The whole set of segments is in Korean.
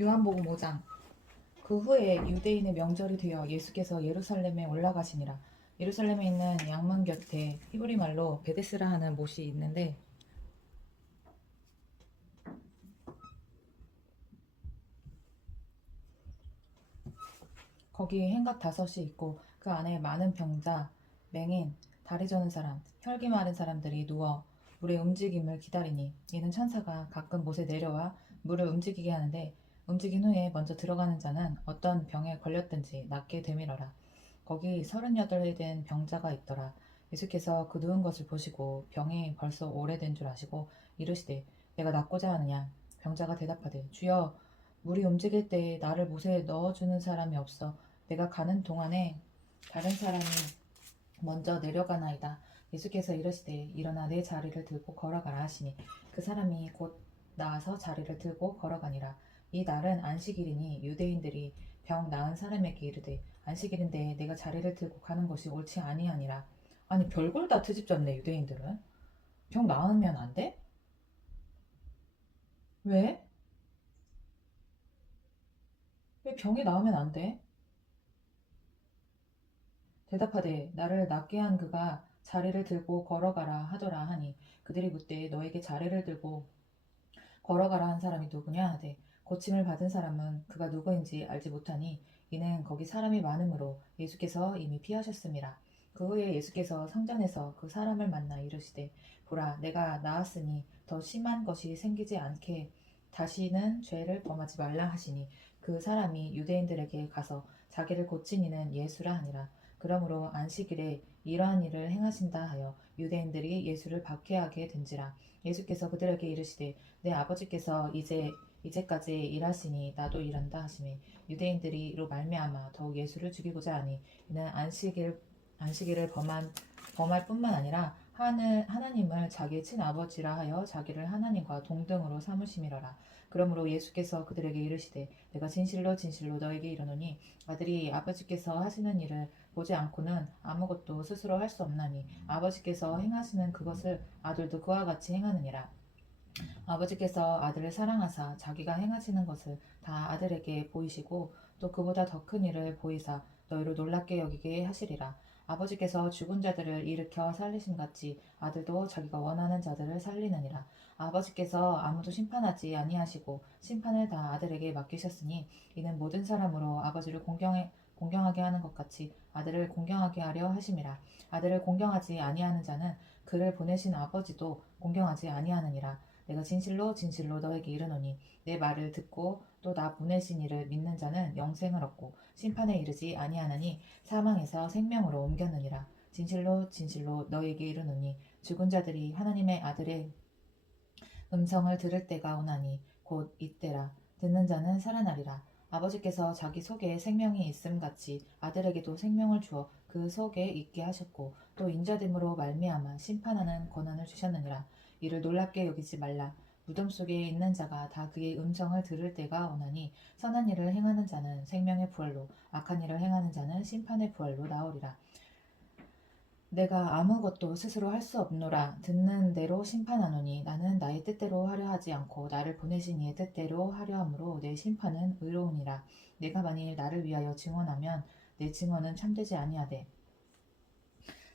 요한복음 5장. 그 후에 유대인의 명절이 되어 예수께서 예루살렘에 올라가시니라. 예루살렘에 있는 양문 곁에 히브리 말로 베데스라 하는 못이 있는데 거기에 행각 5이 있고 그 안에 많은 병자, 맹인, 다리 저는 사람, 혈기 마른 사람들이 누워 물의 움직임을 기다리니 이는 천사가 가끔 못에 내려와 물을 움직이게 하는데 움직인 후에 먼저 들어가는 자는 어떤 병에 걸렸든지 낫게 되밀어라. 거기 38이 된 병자가 있더라. 예수께서 그 누운 것을 보시고 병이 벌써 오래된 줄 아시고 이르시되 내가 낫고자 하느냐. 병자가 대답하되 주여 물이 움직일 때에 나를 못에 넣어주는 사람이 없어 내가 가는 동안에 다른 사람이 먼저 내려가나이다. 예수께서 이르시되 일어나 내 자리를 들고 걸어가라 하시니 그 사람이 곧 나아서 자리를 들고 걸어가니라. 이 날은 안식일이니 유대인들이 병 나은 사람에게 이르되 안식일인데 내가 자리를 들고 가는 것이 옳지 아니하니라. 아니 별걸 다 트집졌네 유대인들은. 병 나으면 안 돼? 왜? 왜 병이 나으면 안 돼? 대답하되 나를 낫게 한 그가 자리를 들고 걸어가라 하더라 하니 그들이 묻되 너에게 자리를 들고 걸어가라 한 사람이 누구냐 하되 고침을 받은 사람은 그가 누구인지 알지 못하니 이는 거기 사람이 많으므로 예수께서 이미 피하셨음이라. 그 후에 예수께서 성전에서 그 사람을 만나 이르시되 보라 내가 나았으니 더 심한 것이 생기지 않게 다시는 죄를 범하지 말라 하시니 그 사람이 유대인들에게 가서 자기를 고친 이는 예수라 하니라. 그러므로 안식일에 이러한 일을 행하신다 하여 유대인들이 예수를 박해하게 된지라. 예수께서 그들에게 이르시되 내 아버지께서 이제까지 일하시니 나도 일한다 하시니 유대인들이 이로 말미암아 더욱 예수를 죽이고자 하니 이는 안식일을 범할 뿐만 아니라 하나님을 자기의 친아버지라 하여 자기를 하나님과 동등으로 삼으심이러라. 그러므로 예수께서 그들에게 이르시되 내가 진실로 진실로 너에게 이르노니 아들이 아버지께서 하시는 일을 보지 않고는 아무것도 스스로 할 수 없나니 아버지께서 행하시는 그것을 아들도 그와 같이 행하느니라. 아버지께서 아들을 사랑하사 자기가 행하시는 것을 다 아들에게 보이시고 또 그보다 더 큰 일을 보이사 너희를 놀랍게 여기게 하시리라. 아버지께서 죽은 자들을 일으켜 살리신 같이 아들도 자기가 원하는 자들을 살리느니라. 아버지께서 아무도 심판하지 아니하시고 심판을 다 아들에게 맡기셨으니 이는 모든 사람으로 아버지를 공경하게 하는 것 같이 아들을 공경하게 하려 하심이라. 아들을 공경하지 아니하는 자는 그를 보내신 아버지도 공경하지 아니하느니라. 내가 진실로 진실로 너에게 이르노니 내 말을 듣고 또 나 보내신 이를 믿는 자는 영생을 얻고 심판에 이르지 아니하나니 사망에서 생명으로 옮겼느니라. 진실로 진실로 너에게 이르노니 죽은 자들이 하나님의 아들의 음성을 들을 때가 오나니 곧 이때라. 듣는 자는 살아나리라. 아버지께서 자기 속에 생명이 있음 같이 아들에게도 생명을 주어 그 속에 있게 하셨고 또 인자됨으로 말미암아 심판하는 권한을 주셨느니라. 이를 놀랍게 여기지 말라. 무덤 속에 있는 자가 다 그의 음성을 들을 때가 오나니 선한 일을 행하는 자는 생명의 부활로 악한 일을 행하는 자는 심판의 부활로 나오리라. 내가 아무것도 스스로 할 수 없노라. 듣는 대로 심판하노니 나는 나의 뜻대로 하려 하지 않고 나를 보내신 이의 뜻대로 하려 함으로 내 심판은 의로우니라. 내가 만일 나를 위하여 증언하면 내 증언은 참되지 아니하되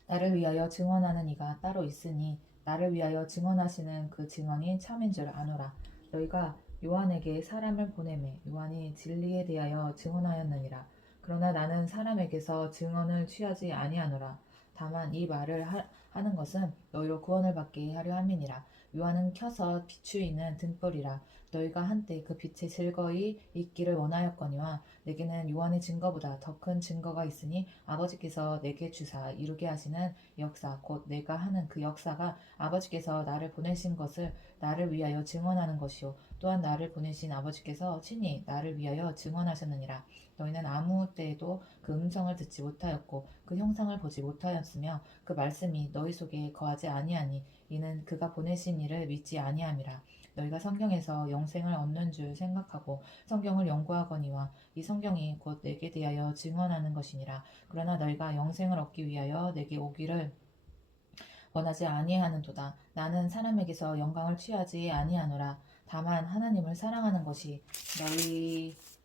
나를 위하여 증언하는 이가 따로 있으니 나를 위하여 증언하시는 그 증언이 참인 줄 아노라. 너희가 요한에게 사람을 보내매 요한이 진리에 대하여 증언하였느니라. 그러나 나는 사람에게서 증언을 취하지 아니하노라. 다만 이 말을 하는 것은 너희로 구원을 받게 하려 함이니라. 요한은 켜서 비추이는 등불이라. 너희가 한때 그 빛에 즐거이 있기를 원하였거니와 내게는 요한의 증거보다 더 큰 증거가 있으니 아버지께서 내게 주사 이루게 하시는 역사 곧 내가 하는 그 역사가 아버지께서 나를 보내신 것을 나를 위하여 증언하는 것이요 또한 나를 보내신 아버지께서 친히 나를 위하여 증언하셨느니라. 너희는 아무 때에도 그 음성을 듣지 못하였고 그 형상을 보지 못하였으며 그 말씀이 너희 속에 거하지 아니하니 이는 그가 보내신 이를 믿지 아니함이라. 너희가 성경에서 영생을 얻는 줄 생각하고 성경을 연구하거니와 이 성경이 곧 내게 대하여 증언하는 것이니라. 그러나 너희가 영생을 얻기 위하여 내게 오기를 원하지 아니하는도다. 나는 사람에게서 영광을 취하지 아니하노라. 다만 하나님을 사랑하는 것이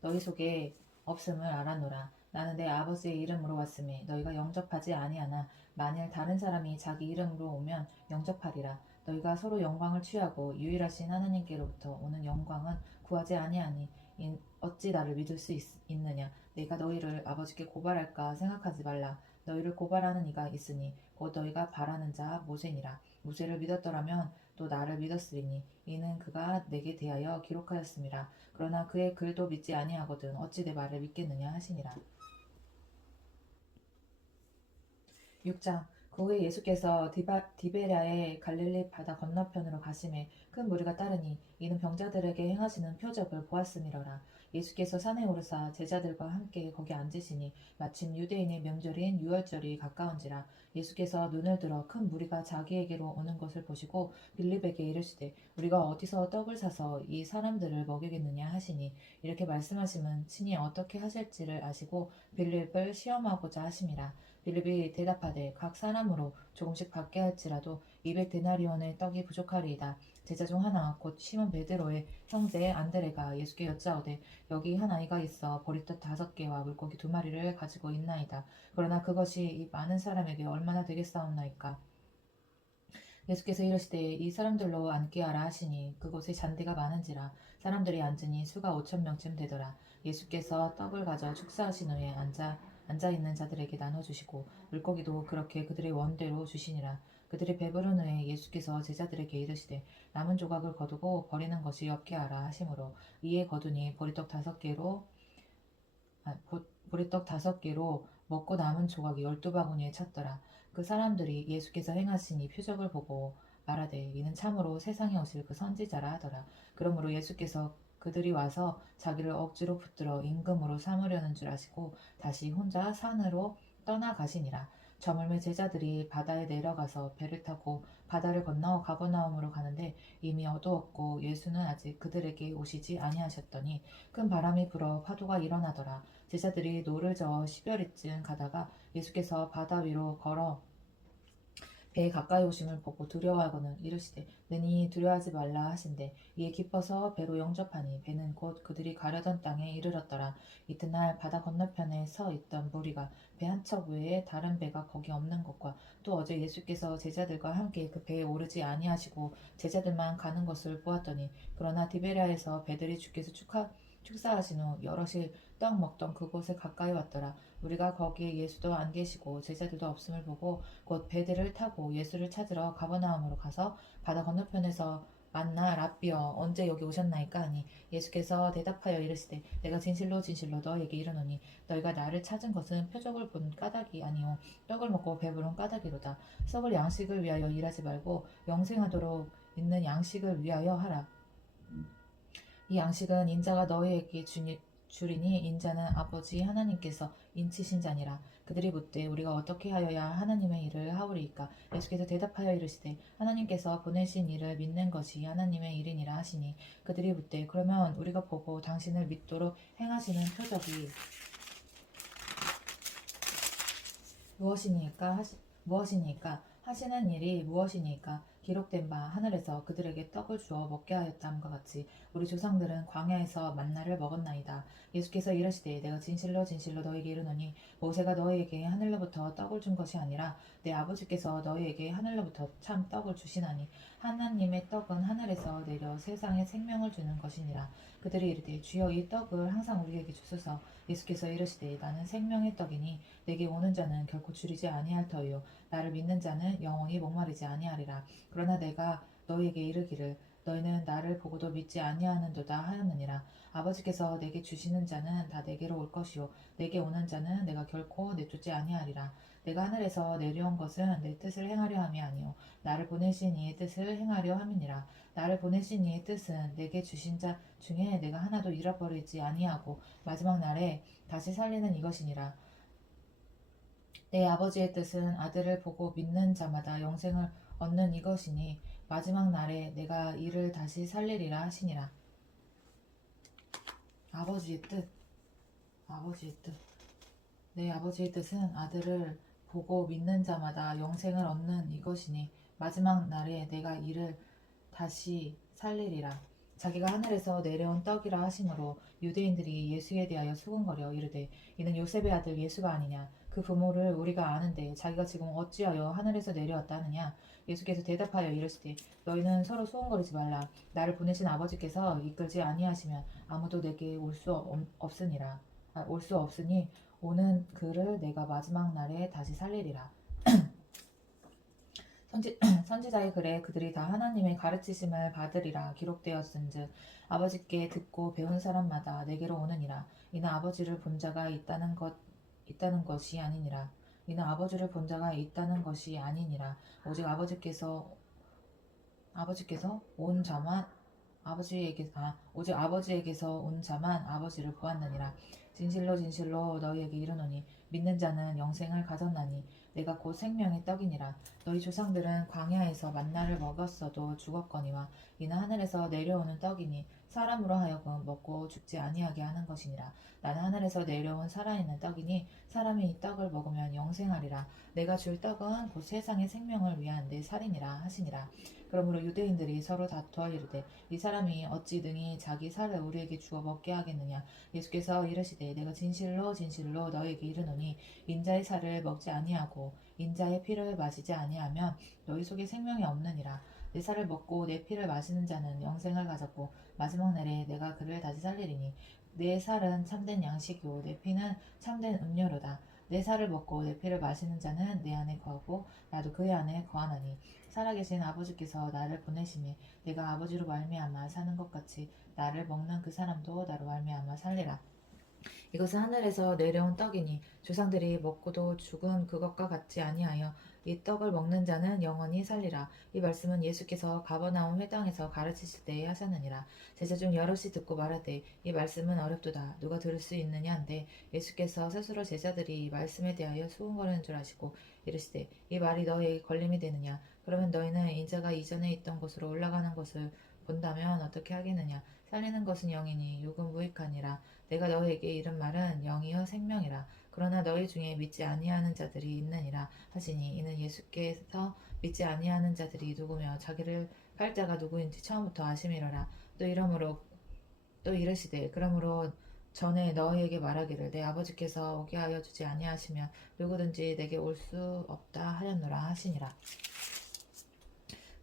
너희 속에 없음을 알았노라. 나는 내 아버지의 이름으로 왔음에 너희가 영접하지 아니하나 만일 다른 사람이 자기 이름으로 오면 영접하리라. 너희가 서로 영광을 취하고 유일하신 하나님께로부터 오는 영광은 구하지 아니하니 어찌 나를 믿을 수 있느냐. 내가 너희를 아버지께 고발할까 생각하지 말라. 너희를 고발하는 이가 있으니 곧 너희가 바라는 자 모세니라. 모세를 믿었더라면 또 나를 믿었으리니 이는 그가 내게 대하여 기록하였음이라. 그러나 그의 글도 믿지 아니하거든 어찌 내 말을 믿겠느냐 하시니라. 6장. 그 후에 예수께서 디베랴의 갈릴리 바다 건너편으로 가심에 큰 무리가 따르니 이는 병자들에게 행하시는 표적을 보았음이러라. 예수께서 산에 오르사 제자들과 함께 거기 앉으시니 마침 유대인의 명절인 유월절이 가까운지라. 예수께서 눈을 들어 큰 무리가 자기에게로 오는 것을 보시고 빌립에게 이르시되 우리가 어디서 떡을 사서 이 사람들을 먹이겠느냐 하시니 이렇게 말씀하심은 친히 어떻게 하실지를 아시고 빌립을 시험하고자 하심이라. 빌립이 대답하되 각 사람으로 조금씩 받게 할지라도 200데나리온의 떡이 부족하리이다. 제자 중 하나 곧 시몬 베드로의 형제 안드레가 예수께 여짜오되 여기 한 아이가 있어 보리떡 5개와 물고기 2마리를 가지고 있나이다. 그러나 그것이 이 많은 사람에게 얼마나 되겠사옵나이까. 예수께서 이르시되 이 사람들로 앉게 하라 하시니 그곳에 잔디가 많은지라. 사람들이 앉으니 수가 5,000명쯤 되더라. 예수께서 떡을 가져 축사하신 후에 앉아 있는 자들에게 나눠주시고 물고기도 그렇게 그들의 원대로 주시니라. 그들이 배부른 후에 예수께서 제자들에게 이르시되 남은 조각을 거두고 버리는 것이 없게 하라 하시므로 이에 거두니 보리떡 5개로 먹고 남은 조각이 12바구니에 찼더라. 그 사람들이 예수께서 행하신 이 표적을 보고 말하되 이는 참으로 세상에 오실 그 선지자라 하더라. 그러므로 예수께서 그들이 와서 자기를 억지로 붙들어 임금으로 삼으려는 줄 아시고 다시 혼자 산으로 떠나가시니라. 저물매 제자들이 바다에 내려가서 배를 타고 바다를 건너 가버나움으로 가는데 이미 어두웠고 예수는 아직 그들에게 오시지 아니하셨더니 큰 바람이 불어 파도가 일어나더라. 제자들이 노를 저어 10여리쯤 가다가 예수께서 바다 위로 걸어 배에 가까이 오심을 보고 두려워하고는 이르시되 능히 두려워하지 말라 하신대. 이에 기뻐서 배로 영접하니 배는 곧 그들이 가려던 땅에 이르렀더라. 이튿날 바다 건너편에 서 있던 무리가 배 한 척 외에 다른 배가 거기 없는 것과 또 어제 예수께서 제자들과 함께 그 배에 오르지 아니하시고 제자들만 가는 것을 보았더니 그러나 디베랴에서 배들이 주께서 축사하신 후 여럿이 떡 먹던 그곳에 가까이 왔더라. 우리가 거기에 예수도 안 계시고 제자들도 없음을 보고 곧 배들을 타고 예수를 찾으러 가버나움으로 가서 바다 건너편에서 만나 랍비여 언제 여기 오셨나이까 하니 예수께서 대답하여 이르시되 내가 진실로 진실로 너에게 이르노니 너희가 나를 찾은 것은 표적을 본 까닭이 아니오 떡을 먹고 배부른 까닭이로다. 썩을 양식을 위하여 일하지 말고 영생하도록 있는 양식을 위하여 하라. 이 양식은 인자가 너희에게 주리니 인자는 아버지 하나님께서 인치신 자니라. 그들이 묻되 우리가 어떻게 하여야 하나님의 일을 하오리이까. 예수께서 대답하여 이르시되 하나님께서 보내신 이를 믿는 것이 하나님의 일이니라 하시니 그들이 묻되 그러면 우리가 보고 당신을 믿도록 행하시는 표적이 무엇이니까 하시는 일이 무엇이니까 기록된 바 하늘에서 그들에게 떡을 주어 먹게 하였다함과 같이 우리 조상들은 광야에서 만나를 먹었나이다. 예수께서 이르시되 내가 진실로 진실로 너에게 이르노니 모세가 너희에게 하늘로부터 떡을 준 것이 아니라 내 아버지께서 너희에게 하늘로부터 참 떡을 주시나니 하나님의 떡은 하늘에서 내려 세상에 생명을 주는 것이니라. 그들이 이르되 주여 이 떡을 항상 우리에게 주소서. 예수께서 이르시되 나는 생명의 떡이니 내게 오는 자는 결코 줄이지 아니할 터이요 나를 믿는 자는 영원히 목마르지 아니하리라. 그러나 내가 너희에게 이르기를 너희는 나를 보고도 믿지 아니하는도다 하였느니라. 아버지께서 내게 주시는 자는 다 내게로 올 것이요 내게 오는 자는 내가 결코 내쫓지 아니하리라. 내가 하늘에서 내려온 것은 내 뜻을 행하려 함이 아니요 나를 보내신 이의 뜻을 행하려 함이니라. 나를 보내신 이의 뜻은 내게 주신 자 중에 내가 하나도 잃어버리지 아니하고 마지막 날에 다시 살리는 이것이니라. 내 아버지의 뜻은 아들을 보고 믿는 자마다 영생을 얻는 이것이니 마지막 날에 내가 이를 다시 살리리라 하시니라. 아버지의 뜻, 아버지의 뜻. 내 아버지의 뜻은 아들을 보고 믿는 자마다 영생을 얻는 이것이니 마지막 날에 내가 이를 다시 살리리라. 자기가 하늘에서 내려온 떡이라 하심으로 유대인들이 예수에 대하여 수군거려 이르되 이는 요셉의 아들 예수가 아니냐 그 부모를 우리가 아는데 자기가 지금 어찌하여 하늘에서 내려왔다 하느냐. 예수께서 대답하여 이르시되 너희는 서로 수군거리지 말라. 나를 보내신 아버지께서 이끌지 아니하시면 아무도 내게 올 수 없으니라. 올 수 없으니 오는 그를 내가 마지막 날에 다시 살리리라. 선지자의 글에 그들이 다 하나님의 가르치심을 받으리라 기록되었은즉 아버지께 듣고 배운 사람마다 내게로 오느니라. 이는 아버지를 본 자가 있다는 것이 아니니라. 이는 아버지를 본 자가 있다는 것이 아니니라. 오직 아버지께서 온 자만 오직 아버지에게서 온 자만 아버지를 보았느니라. 진실로 진실로 너희에게 이르노니 믿는 자는 영생을 가졌나니 내가 곧 생명의 떡이니라. 너희 조상들은 광야에서 만나를 먹었어도 죽었거니와 이는 하늘에서 내려오는 떡이니 사람으로 하여금 먹고 죽지 아니하게 하는 것이니라. 나는 하늘에서 내려온 살아있는 떡이니 사람이 이 떡을 먹으면 영생하리라. 내가 줄 떡은 곧 세상의 생명을 위한 내 살이니라 하시니라. 그러므로 유대인들이 서로 다투어 이르되 이 사람이 어찌 능히 자기 살을 우리에게 주어 먹게 하겠느냐. 예수께서 이르시되 내가 진실로 진실로 너희에게 이르노니 인자의 살을 먹지 아니하고 인자의 피를 마시지 아니하면 너희 속에 생명이 없느니라. 내 살을 먹고 내 피를 마시는 자는 영생을 가졌고 마지막 날에 내가 그를 다시 살리리니 내 살은 참된 양식이요 내 피는 참된 음료로다. 내 살을 먹고 내 피를 마시는 자는 내 안에 거하고 나도 그의 안에 거하나니 살아계신 아버지께서 나를 보내심에 내가 아버지로 말미암아 사는 것 같이 나를 먹는 그 사람도 나로 말미암아 살리라. 이것은 하늘에서 내려온 떡이니 조상들이 먹고도 죽은 그것과 같지 아니하여 이 떡을 먹는 자는 영원히 살리라. 이 말씀은 예수께서 가버나움 회당에서 가르치실 때에 하셨느니라. 제자 중 여럿이 듣고 말하되 이 말씀은 어렵도다 누가 들을 수 있느냐 한데 예수께서 스스로 제자들이 이 말씀에 대하여 수군거리는 줄 아시고 이르시되 이 말이 너희에게 걸림이 되느냐. 그러면 너희는 인자가 이전에 있던 곳으로 올라가는 것을 본다면 어떻게 하겠느냐. 살리는 것은 영이니 육은 무익하니라. 내가 너희에게 이른 말은 영이요 생명이라. 그러나 너희 중에 믿지 아니하는 자들이 있느니라 하시니 이는 예수께서 믿지 아니하는 자들이 누구며 자기를 팔 자가 누구인지 처음부터 아심이로라. 또 이르시되 그러므로 전에 너희에게 말하기를 내 아버지께서 오게 하여 주지 아니하시면 누구든지 내게 올 수 없다 하였노라 하시니라.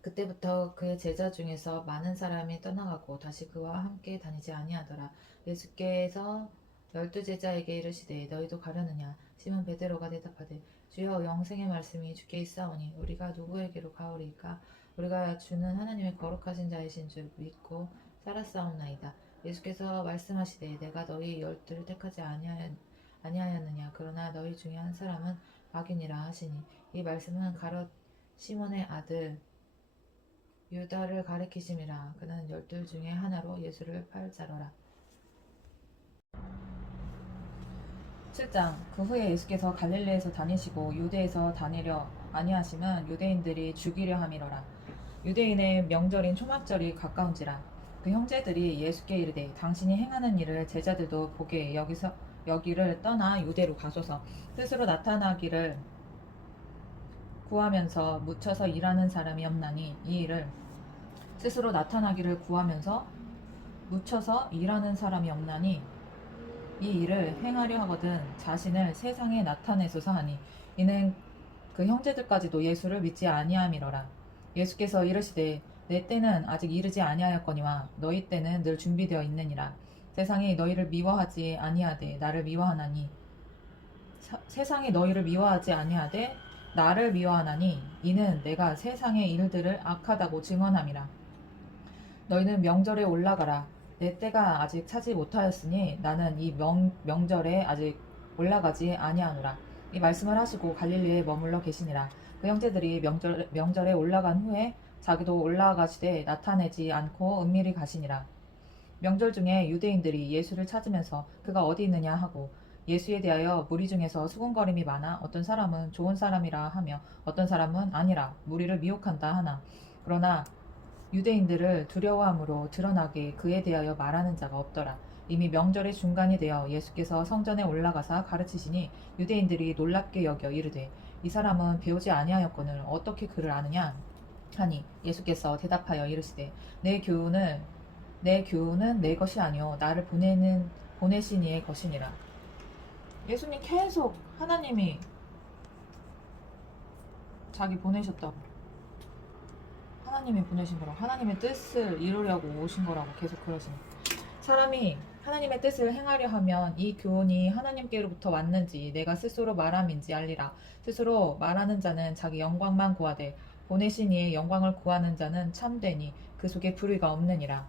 그때부터 그의 제자 중에서 많은 사람이 떠나가고 다시 그와 함께 다니지 아니하더라. 예수께서 12제자에게 이르시되 너희도 가려느냐. 시몬 베드로가 대답하되 주여 영생의 말씀이 주께 있사오니 우리가 누구에게로 가오리이까. 우리가 주는 하나님의 거룩하신 자이신 줄 믿고 살았사옵나이다. 예수께서 말씀하시되 내가 너희 12를 택하지 아니하였느냐. 그러나 너희 중에 한 사람은 악인이라 하시니 이 말씀은 가롯 시몬의 아들 유다를 가리키심이라. 그는 12 중에 하나로 예수를 팔 자로라. 7장. 그 후에 예수께서 갈릴리에서 다니시고 유대에서 다니려 아니하시면 유대인들이 죽이려 함이로라. 유대인의 명절인 초막절이 가까운지라. 그 형제들이 예수께 이르되 당신이 행하는 일을 제자들도 보게 여기를 떠나 유대로 가소서. 스스로 나타나기를 구하면서 묻혀서 일하는 사람이 없나니 이 일을 스스로 나타나기를 구하면서 묻혀서 일하는 사람이 없나니 이 일을 행하려 하거든 자신을 세상에 나타내소서 하니 이는 그 형제들까지도 예수를 믿지 아니함이로라. 예수께서 이르시되 내 때는 아직 이르지 아니하였거니와 너희 때는 늘 준비되어 있느니라. 세상이 너희를 미워하지 아니하되 나를 미워하나니 세상이 너희를 미워하지 아니하되 나를 미워하나니 이는 내가 세상의 일들을 악하다고 증언함이라. 너희는 명절에 올라가라. 내 때가 아직 차지 못하였으니 나는 이 명절에 아직 올라가지 아니하노라. 이 말씀을 하시고 갈릴리에 머물러 계시니라. 그 형제들이 명절에 올라간 후에 자기도 올라가시되 나타내지 않고 은밀히 가시니라. 명절 중에 유대인들이 예수를 찾으면서 그가 어디 있느냐 하고 예수에 대하여 무리 중에서 수군거림이 많아 어떤 사람은 좋은 사람이라 하며 어떤 사람은 아니라 무리를 미혹한다 하나. 그러나 유대인들을 두려워함으로 드러나게 그에 대하여 말하는 자가 없더라. 이미 명절의 중간이 되어 예수께서 성전에 올라가사 가르치시니 유대인들이 놀랍게 여겨 이르되 이 사람은 배우지 아니하였거늘 어떻게 그를 아느냐 하니 예수께서 대답하여 이르시되 내 교훈을 내 교훈은 내 것이 아니요 나를 보내신 이의 것이니라. 예수님 계속 하나님이 자기 보내셨다고, 하나님이 보내신 거라고, 하나님의 뜻을 이루려고 오신 거라고 계속 그러시는. 사람이 하나님의 뜻을 행하려 하면 이 교훈이 하나님께로부터 왔는지 내가 스스로 말함인지 알리라. 스스로 말하는 자는 자기 영광만 구하되 보내신 이의 영광을 구하는 자는 참되니 그 속에 불의가 없느니라.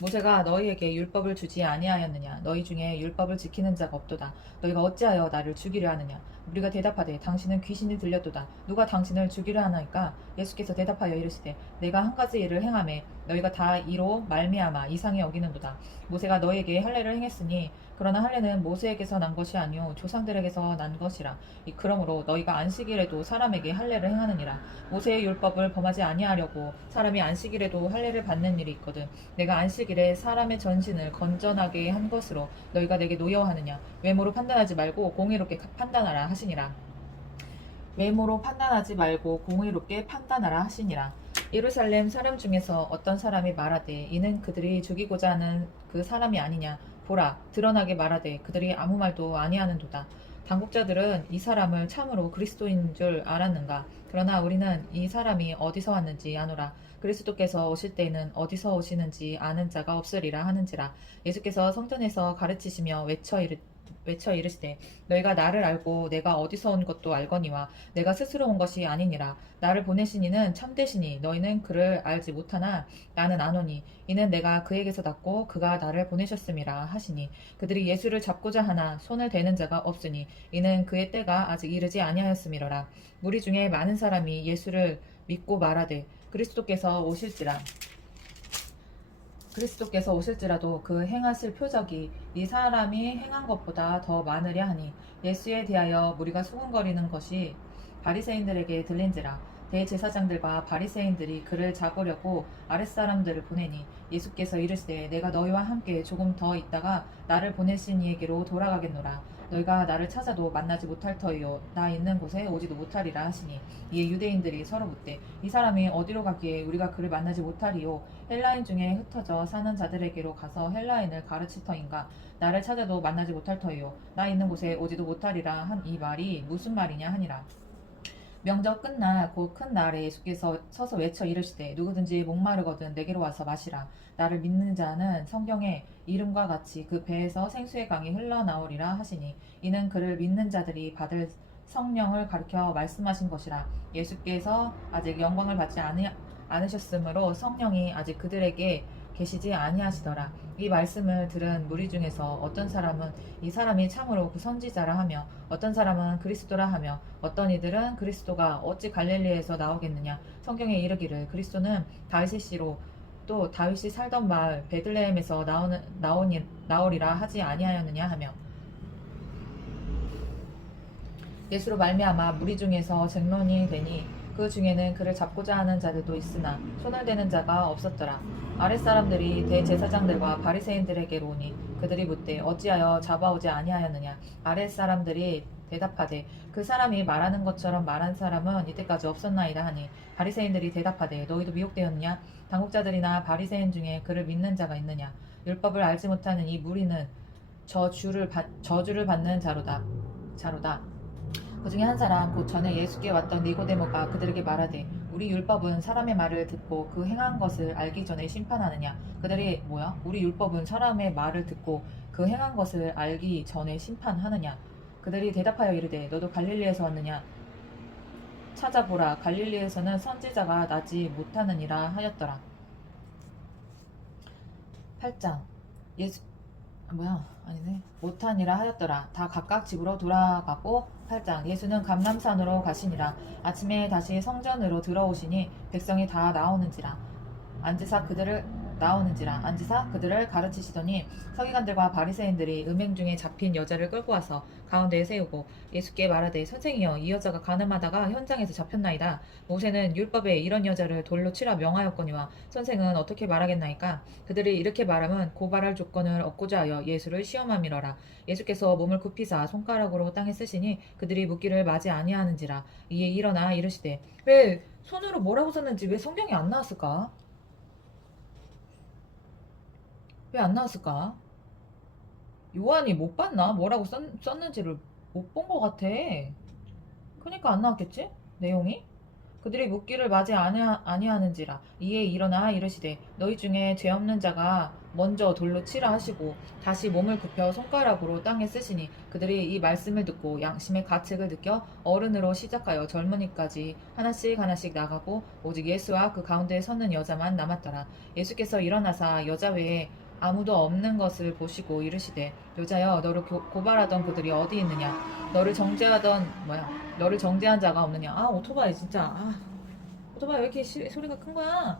모세가 너희에게 율법을 주지 아니하였느냐? 너희 중에 율법을 지키는 자가 없도다. 너희가 어찌하여 나를 죽이려 하느냐? 우리가 대답하되 당신은 귀신이 들렸도다. 누가 당신을 죽이려 하나이까? 예수께서 대답하여 이르시되 내가 한 가지 일을 행하매 너희가 다 이로 말미암아 이상히 여기는도다. 모세가 너희에게 할례를 행했으니 그러나 할례는 모세에게서 난 것이 아니요 조상들에게서 난 것이라. 그러므로 너희가 안식일에도 사람에게 할례를 행하느니라. 모세의 율법을 범하지 아니하려고 사람이 안식일에도 할례를 받는 일이 있거든. 내가 안식일에 사람의 전신을 건전하게 한 것으로 너희가 내게 노여하느냐? 외모로 판단하지 말고 공의롭게 판단하라 하시니라. 외모로 판단하지 말고 공의롭게 판단하라 하시니라. 예루살렘 사람 중에서 어떤 사람이 말하되 이는 그들이 죽이고자 하는 그 사람이 아니냐? 보라, 드러나게 말하되 그들이 아무 말도 아니하는도다. 당국자들은 이 사람을 참으로 그리스도인 줄 알았는가? 그러나 우리는 이 사람이 어디서 왔는지 아노라. 그리스도께서 오실 때에는 어디서 오시는지 아는 자가 없으리라 하는지라. 예수께서 성전에서 가르치시며 외쳐 이르시되 너희가 나를 알고 내가 어디서 온 것도 알거니와 내가 스스로 온 것이 아니니라. 나를 보내신 이는 참되시니 너희는 그를 알지 못하나 나는 아노니 이는 내가 그에게서 났고 그가 나를 보내셨음이라 하시니 그들이 예수를 잡고자 하나 손을 대는 자가 없으니 이는 그의 때가 아직 이르지 아니하였음이로라. 무리 중에 많은 사람이 예수를 믿고 말하되 그리스도께서 오실지라도 그 행하실 표적이 이 사람이 행한 것보다 더 많으랴 하니 예수에 대하여 무리가 수군거리는 것이 바리새인들에게 들린지라. 대제사장들과 바리새인들이 그를 잡으려고 아랫사람들을 보내니 예수께서 이르시되 내가 너희와 함께 조금 더 있다가 나를 보내신 이에게로 돌아가겠노라. 너희가 나를 찾아도 만나지 못할 터이요 나 있는 곳에 오지도 못하리라 하시니 이에 유대인들이 서로 묻되 이 사람이 어디로 가기에 우리가 그를 만나지 못하리요? 헬라인 중에 흩어져 사는 자들에게로 가서 헬라인을 가르칠 터인가? 나를 찾아도 만나지 못할 터이요 나 있는 곳에 오지도 못하리라 한 이 말이 무슨 말이냐 하니라. 명절 끝날 곧 큰 날에 예수께서 서서 외쳐 이르시되 누구든지 목마르거든 내게로 와서 마시라. 나를 믿는 자는 성경의 이름과 같이 그 배에서 생수의 강이 흘러나오리라 하시니 이는 그를 믿는 자들이 받을 성령을 가르쳐 말씀하신 것이라. 예수께서 아직 영광을 받지 않으셨으므로 성령이 아직 그들에게 계시지 아니하시더라. 이 말씀을 들은 무리 중에서 어떤 사람은 이 사람이 참으로 그 선지자라 하며 어떤 사람은 그리스도라 하며 어떤 이들은 그리스도가 어찌 갈릴리에서 나오겠느냐? 성경에 이르기를 그리스도는 다윗의 씨로 또 다윗이 살던 마을 베들레헴에서 나오리라 하지 아니하였느냐 하며 예수로 말미암아 무리 중에서 쟁론이 되니 그 중에는 그를 잡고자 하는 자들도 있으나 손을 대는 자가 없었더라. 아랫사람들이 대제사장들과 바리새인들에게로 오니 그들이 묻되 어찌하여 잡아오지 아니하였느냐? 아랫사람들이 대답하되 그 사람이 말하는 것처럼 말한 사람은 이때까지 없었나이다 하니 바리새인들이 대답하되 너희도 미혹되었느냐? 당국자들이나 바리새인 중에 그를 믿는 자가 있느냐? 율법을 알지 못하는 이 무리는 저주를 받는 자로다. 그 중에 한 사람 곧 전에 예수께 왔던 니고데모가 그들에게 말하되 우리 율법은 사람의 말을 듣고 그 행한 것을 알기 전에 심판하느냐? 그들이 우리 율법은 사람의 말을 듣고 그 행한 것을 알기 전에 심판하느냐? 그들이 대답하여 이르되 너도 갈릴리에서 왔느냐? 찾아보라 갈릴리에서는 선지자가 나지 못하느니라 하였더라. 8장 예수 못하니라 하였더라. 다 각각 집으로 돌아가고 8장 예수는 감람산으로 가시니라. 아침에 다시 성전으로 들어오시니 백성이 다 나오는지라. 앉으사 그들을 나오는지라. 앉으사 그들을 가르치시더니 서기관들과 바리새인들이 음행 중에 잡힌 여자를 끌고 와서 가운데에 세우고 예수께 말하되 선생이여 이 여자가 간음하다가 현장에서 잡혔나이다. 모세는 율법에 이런 여자를 돌로 치라 명하였거니와 선생은 어떻게 말하겠나이까. 그들이 이렇게 말하면 고발할 조건을 얻고자 하여 예수를 시험함이러라. 예수께서 몸을 굽히사 손가락으로 땅에 쓰시니 그들이 묻기를 맞이 아니하는지라. 이에 일어나 이르시되 왜 손으로 뭐라고 썼는지 왜 성경에 안 나왔을까? 왜 안 나왔을까? 요한이 못 봤나? 뭐라고 썼는지를 못 본 것 같아. 그러니까 안 나왔겠지? 내용이? 그들이 묻기를 맞이 아니하는지라. 이에 일어나 이르시되 너희 중에 죄 없는 자가 먼저 돌로 치라 하시고 다시 몸을 굽혀 손가락으로 땅에 쓰시니 그들이 이 말씀을 듣고 양심의 가책을 느껴 어른으로 시작하여 젊은이까지 하나씩 하나씩 나가고 오직 예수와 그 가운데 섰는 여자만 남았더라. 예수께서 일어나사 여자 외에 아무도 없는 것을 보시고 이르시되 여자여 너를 고발하던 그들이 어디 있느냐 너를 정죄한 자가 없느냐. 아 오토바이 진짜. 아 오토바이 왜 이렇게 소리가 큰 거야.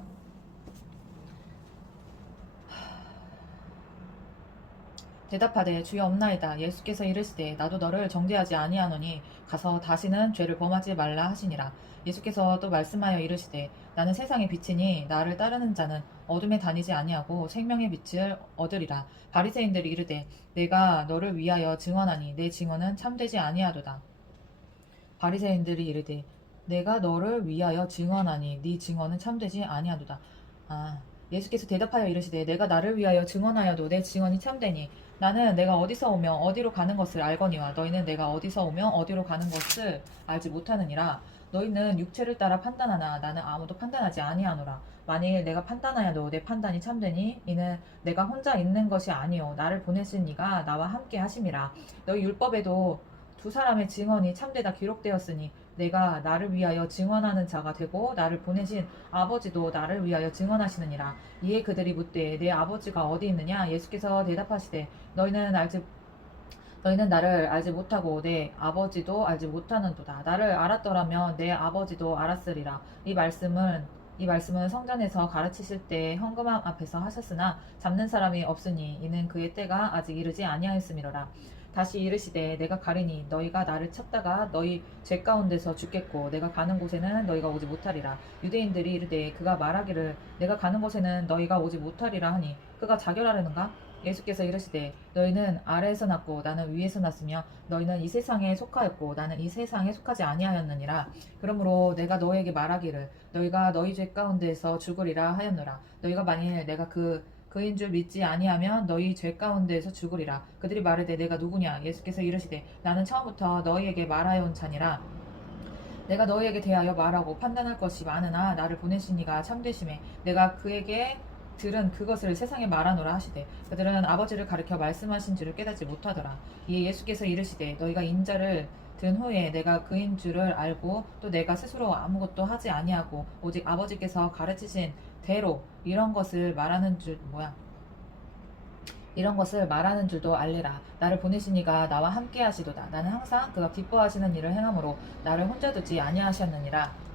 대답하되 주여 없나이다. 예수께서 이르시되 나도 너를 정죄하지 아니하노니 가서 다시는 죄를 범하지 말라 하시니라. 예수께서 또 말씀하여 이르시되 나는 세상의 빛이니 나를 따르는 자는 어둠에 다니지 아니하고 생명의 빛을 얻으리라. 바리새인들이 이르되 내가 너를 위하여 증언하니 내 증언은 참되지 아니하도다. 바리새인들이 이르되 내가 너를 위하여 증언하니 네 증언은 참되지 아니하도다. 아 예수께서 대답하여 이르시되 내가 나를 위하여 증언하여도 내 증언이 참되니 나는 내가 어디서 오며 어디로 가는 것을 알거니와 너희는 내가 어디서 오며 어디로 가는 것을 알지 못하느니라. 너희는 육체를 따라 판단하나 나는 아무도 판단하지 아니하노라. 만일 내가 판단하여도 내 판단이 참되니 이는 내가 혼자 있는 것이 아니요 나를 보내신 이가 나와 함께 하심이라. 너희 율법에도 두 사람의 증언이 참되다 기록되었으니 내가 나를 위하여 증언하는 자가 되고 나를 보내신 아버지도 나를 위하여 증언하시느니라. 이에 그들이 묻되 내 아버지가 어디 있느냐. 예수께서 대답하시되 너희는 나를 알지 못하고 내 아버지도 알지 못하는도다. 나를 알았더라면 내 아버지도 알았으리라. 이 말씀은 성전에서 가르치실 때 현금함 앞에서 하셨으나 잡는 사람이 없으니 이는 그의 때가 아직 이르지 아니하였음이로라. 다시 이르시되 내가 가리니 너희가 나를 찾다가 너희 죄 가운데서 죽겠고 내가 가는 곳에는 너희가 오지 못하리라. 유대인들이 이르되 그가 말하기를 내가 가는 곳에는 너희가 오지 못하리라 하니 그가 자결하려는가? 예수께서 이르시되 너희는 아래에서 났고 나는 위에서 났으며 너희는 이 세상에 속하였고 나는 이 세상에 속하지 아니하였느니라. 그러므로 내가 너희에게 말하기를 너희가 너희 죄 가운데에서 죽으리라 하였노라. 너희가 만일 내가 그인 줄 믿지 아니하면 너희 죄 가운데에서 죽으리라. 그들이 말하되 내가 누구냐? 예수께서 이르시되 나는 처음부터 너희에게 말하여 온 자니라. 내가 너희에게 대하여 말하고 판단할 것이 많으나 나를 보내신 이가 참되심에 내가 그에게 들은 그것을 세상에 말하노라 하시되 그들은 아버지를 가리켜 말씀하신 줄을 깨닫지 못하더라. 이에 예수께서 이르시되 너희가 인자를 든 후에 내가 그인 줄을 알고 또 내가 스스로 아무것도 하지 아니하고 오직 아버지께서 가르치신 대로 이런 것을 말하는 줄도 알리라. 나를 보내신 이가 나와 함께 하시도다. 나는 항상 그가 기뻐하시는 일을 행함으로 나를 혼자 두지 아니하셨느니라.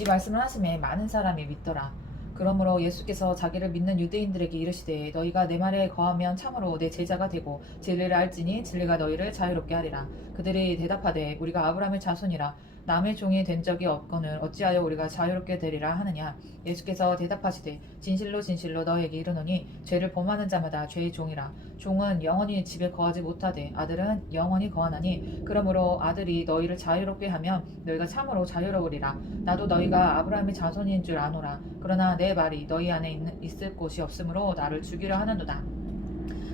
이 말씀을 하심에 많은 사람이 믿더라. 그러므로 예수께서 자기를 믿는 유대인들에게 이르시되 너희가 내 말에 거하면 참으로 내 제자가 되고 진리를 알지니 진리가 너희를 자유롭게 하리라. 그들이 대답하되 우리가 아브라함의 자손이라 남의 종이 된 적이 없거늘 어찌하여 우리가 자유롭게 되리라 하느냐. 예수께서 대답하시되 진실로 진실로 너희에게 이르노니 죄를 범하는 자마다 죄의 종이라. 종은 영원히 집에 거하지 못하되 아들은 영원히 거하나니 그러므로 아들이 너희를 자유롭게 하면 너희가 참으로 자유로우리라. 나도 너희가 아브라함의 자손인 줄 아노라. 그러나 내 말이 너희 안에 있을 곳이 없으므로 나를 죽이려 하는도다.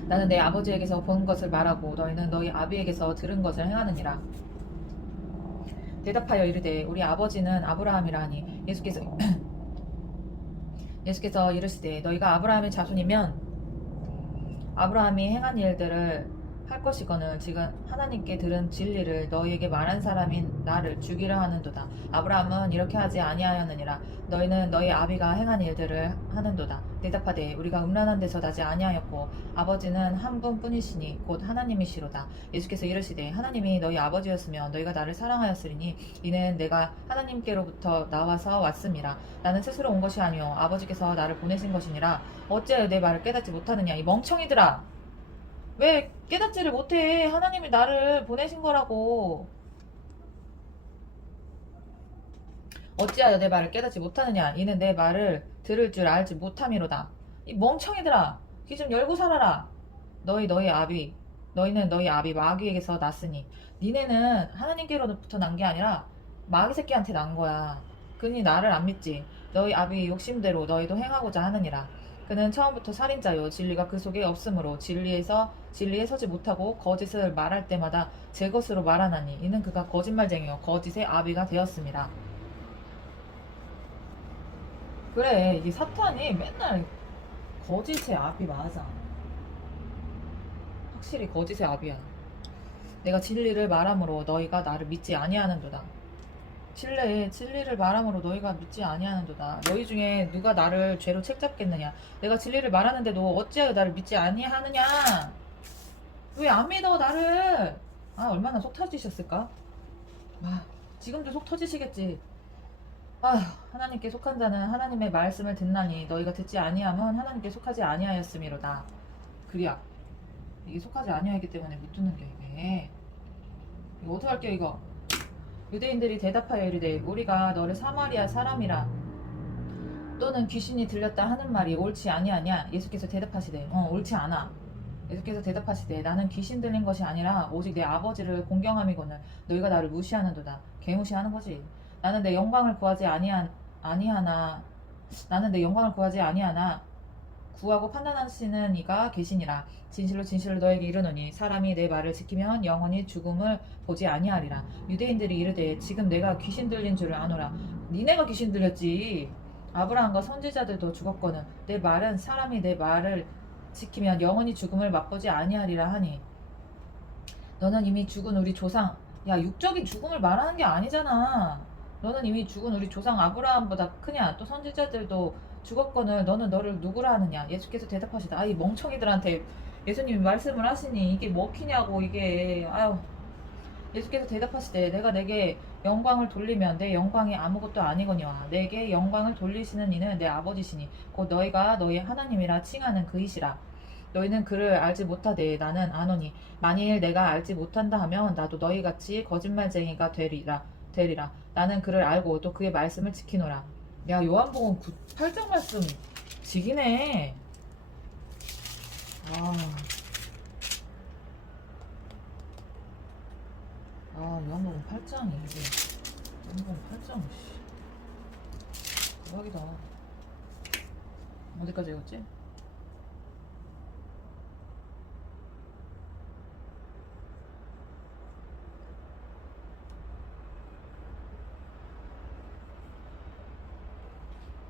나는 내 아버지에게서 본 것을 말하고 너희는 너희 아비에게서 들은 것을 행하느니라. 대답하여 이르되 우리 아버지는 아브라함이라 하니 예수께서 이르시되 너희가 아브라함의 자손이면 아브라함이 행한 일들을 할 것이거늘 지금 하나님께 들은 진리를 너희에게 말한 사람인 나를 죽이려 하는도다. 아브라함은 이렇게 하지 아니하였느니라. 너희는 너희 아비가 행한 일들을 하는도다. 대답하되 우리가 음란한 데서 나지 아니하였고 아버지는 한 분뿐이시니 곧 하나님이시로다. 예수께서 이르시되 하나님이 너희 아버지였으면 너희가 나를 사랑하였으리니 이는 내가 하나님께로부터 나와서 왔음이라. 나는 스스로 온 것이 아니요 아버지께서 나를 보내신 것이니라. 어찌하여 내 말을 깨닫지 못하느냐 이 멍청이들아. 왜 깨닫지를 못해? 하나님이 나를 보내신 거라고. 어찌하여 내 말을 깨닫지 못하느냐? 이는 내 말을 들을 줄 알지 못함이로다. 이 멍청이들아, 귀 좀 열고 살아라. 너희 아비, 너희는 너희 아비 마귀에게서 났으니 니네는 하나님께로부터 난 게 아니라 마귀 새끼한테 난 거야. 그니 나를 안 믿지. 너희 아비 욕심대로 너희도 행하고자 하느니라. 그는 처음부터 살인자요 진리가 그 속에 없으므로 진리에 서지 못하고 거짓을 말할 때마다 제 것으로 말하나니 이는 그가 거짓말쟁이요 거짓의 아비가 되었습니다. 그래, 이 사탄이 맨날 거짓의 아비 맞아. 확실히 거짓의 아비야. 내가 진리를 말함으로 너희가 나를 믿지 아니하는도다. 진리를 말함으로 너희가 믿지 아니하는도다. 너희 중에 누가 나를 죄로 책잡겠느냐? 내가 진리를 말하는데도 어찌하여 나를 믿지 아니하느냐? 왜 안 믿어 나를? 아, 얼마나 속 터지셨을까? 아, 지금도 속 터지시겠지. 아휴, 하나님께 속한 자는 하나님의 말씀을 듣나니 너희가 듣지 아니하면 하나님께 속하지 아니하였음이로다. 그리야, 이게 속하지 아니하기 때문에 못 듣는 게 이게. 이거 어떡할게요 이거. 유대인들이 대답하여 이르되 우리가 너를 사마리아 사람이라 또는 귀신이 들렸다 하는 말이 옳지 아니하냐? 예수께서 대답하시되 옳지 않아. 예수께서 대답하시되 나는 귀신 들린 것이 아니라 오직 내 아버지를 공경함이거늘 너희가 나를 무시하는도다. 개무시하는 거지. 나는 내 영광을 구하지 아니하나 나는 내 영광을 구하지 아니하나 구하고 판단하시는 이가 계시니라. 진실로 진실로 너에게 이르노니 사람이 내 말을 지키면 영원히 죽음을 보지 아니하리라. 유대인들이 이르되 지금 내가 귀신 들린 줄을 아노라. 니네가 귀신 들렸지. 아브라함과 선지자들도 죽었거늘 내 말은 사람이 내 말을 지키면 영원히 죽음을 맛보지 아니하리라 하니 너는 이미 죽은 우리 조상. 야, 육적인 죽음을 말하는 게 아니잖아. 너는 이미 죽은 우리 조상 아브라함보다 크냐? 또 선지자들도 죽었거늘 너는 너를 누구라 하느냐? 예수께서 대답하시다. 이 멍청이들한테 예수님이 말씀을 하시니 이게 먹히냐고 이게. 아유. 예수께서 대답하시되 내가 내게 영광을 돌리면 내 영광이 아무것도 아니거니와 내게 영광을 돌리시는 이는 내 아버지시니 곧 너희가 너희 하나님이라 칭하는 그이시라. 너희는 그를 알지 못하되 나는 아노니 만일 내가 알지 못한다 하면 나도 너희같이 거짓말쟁이가 되리라. 나는 그를 알고 또 그의 말씀을 지키노라. 야, 요한복음 8장 말씀 지기네. 요한복음 8장이 이게 요한복음 8장 대박이다. 어디까지 읽었지?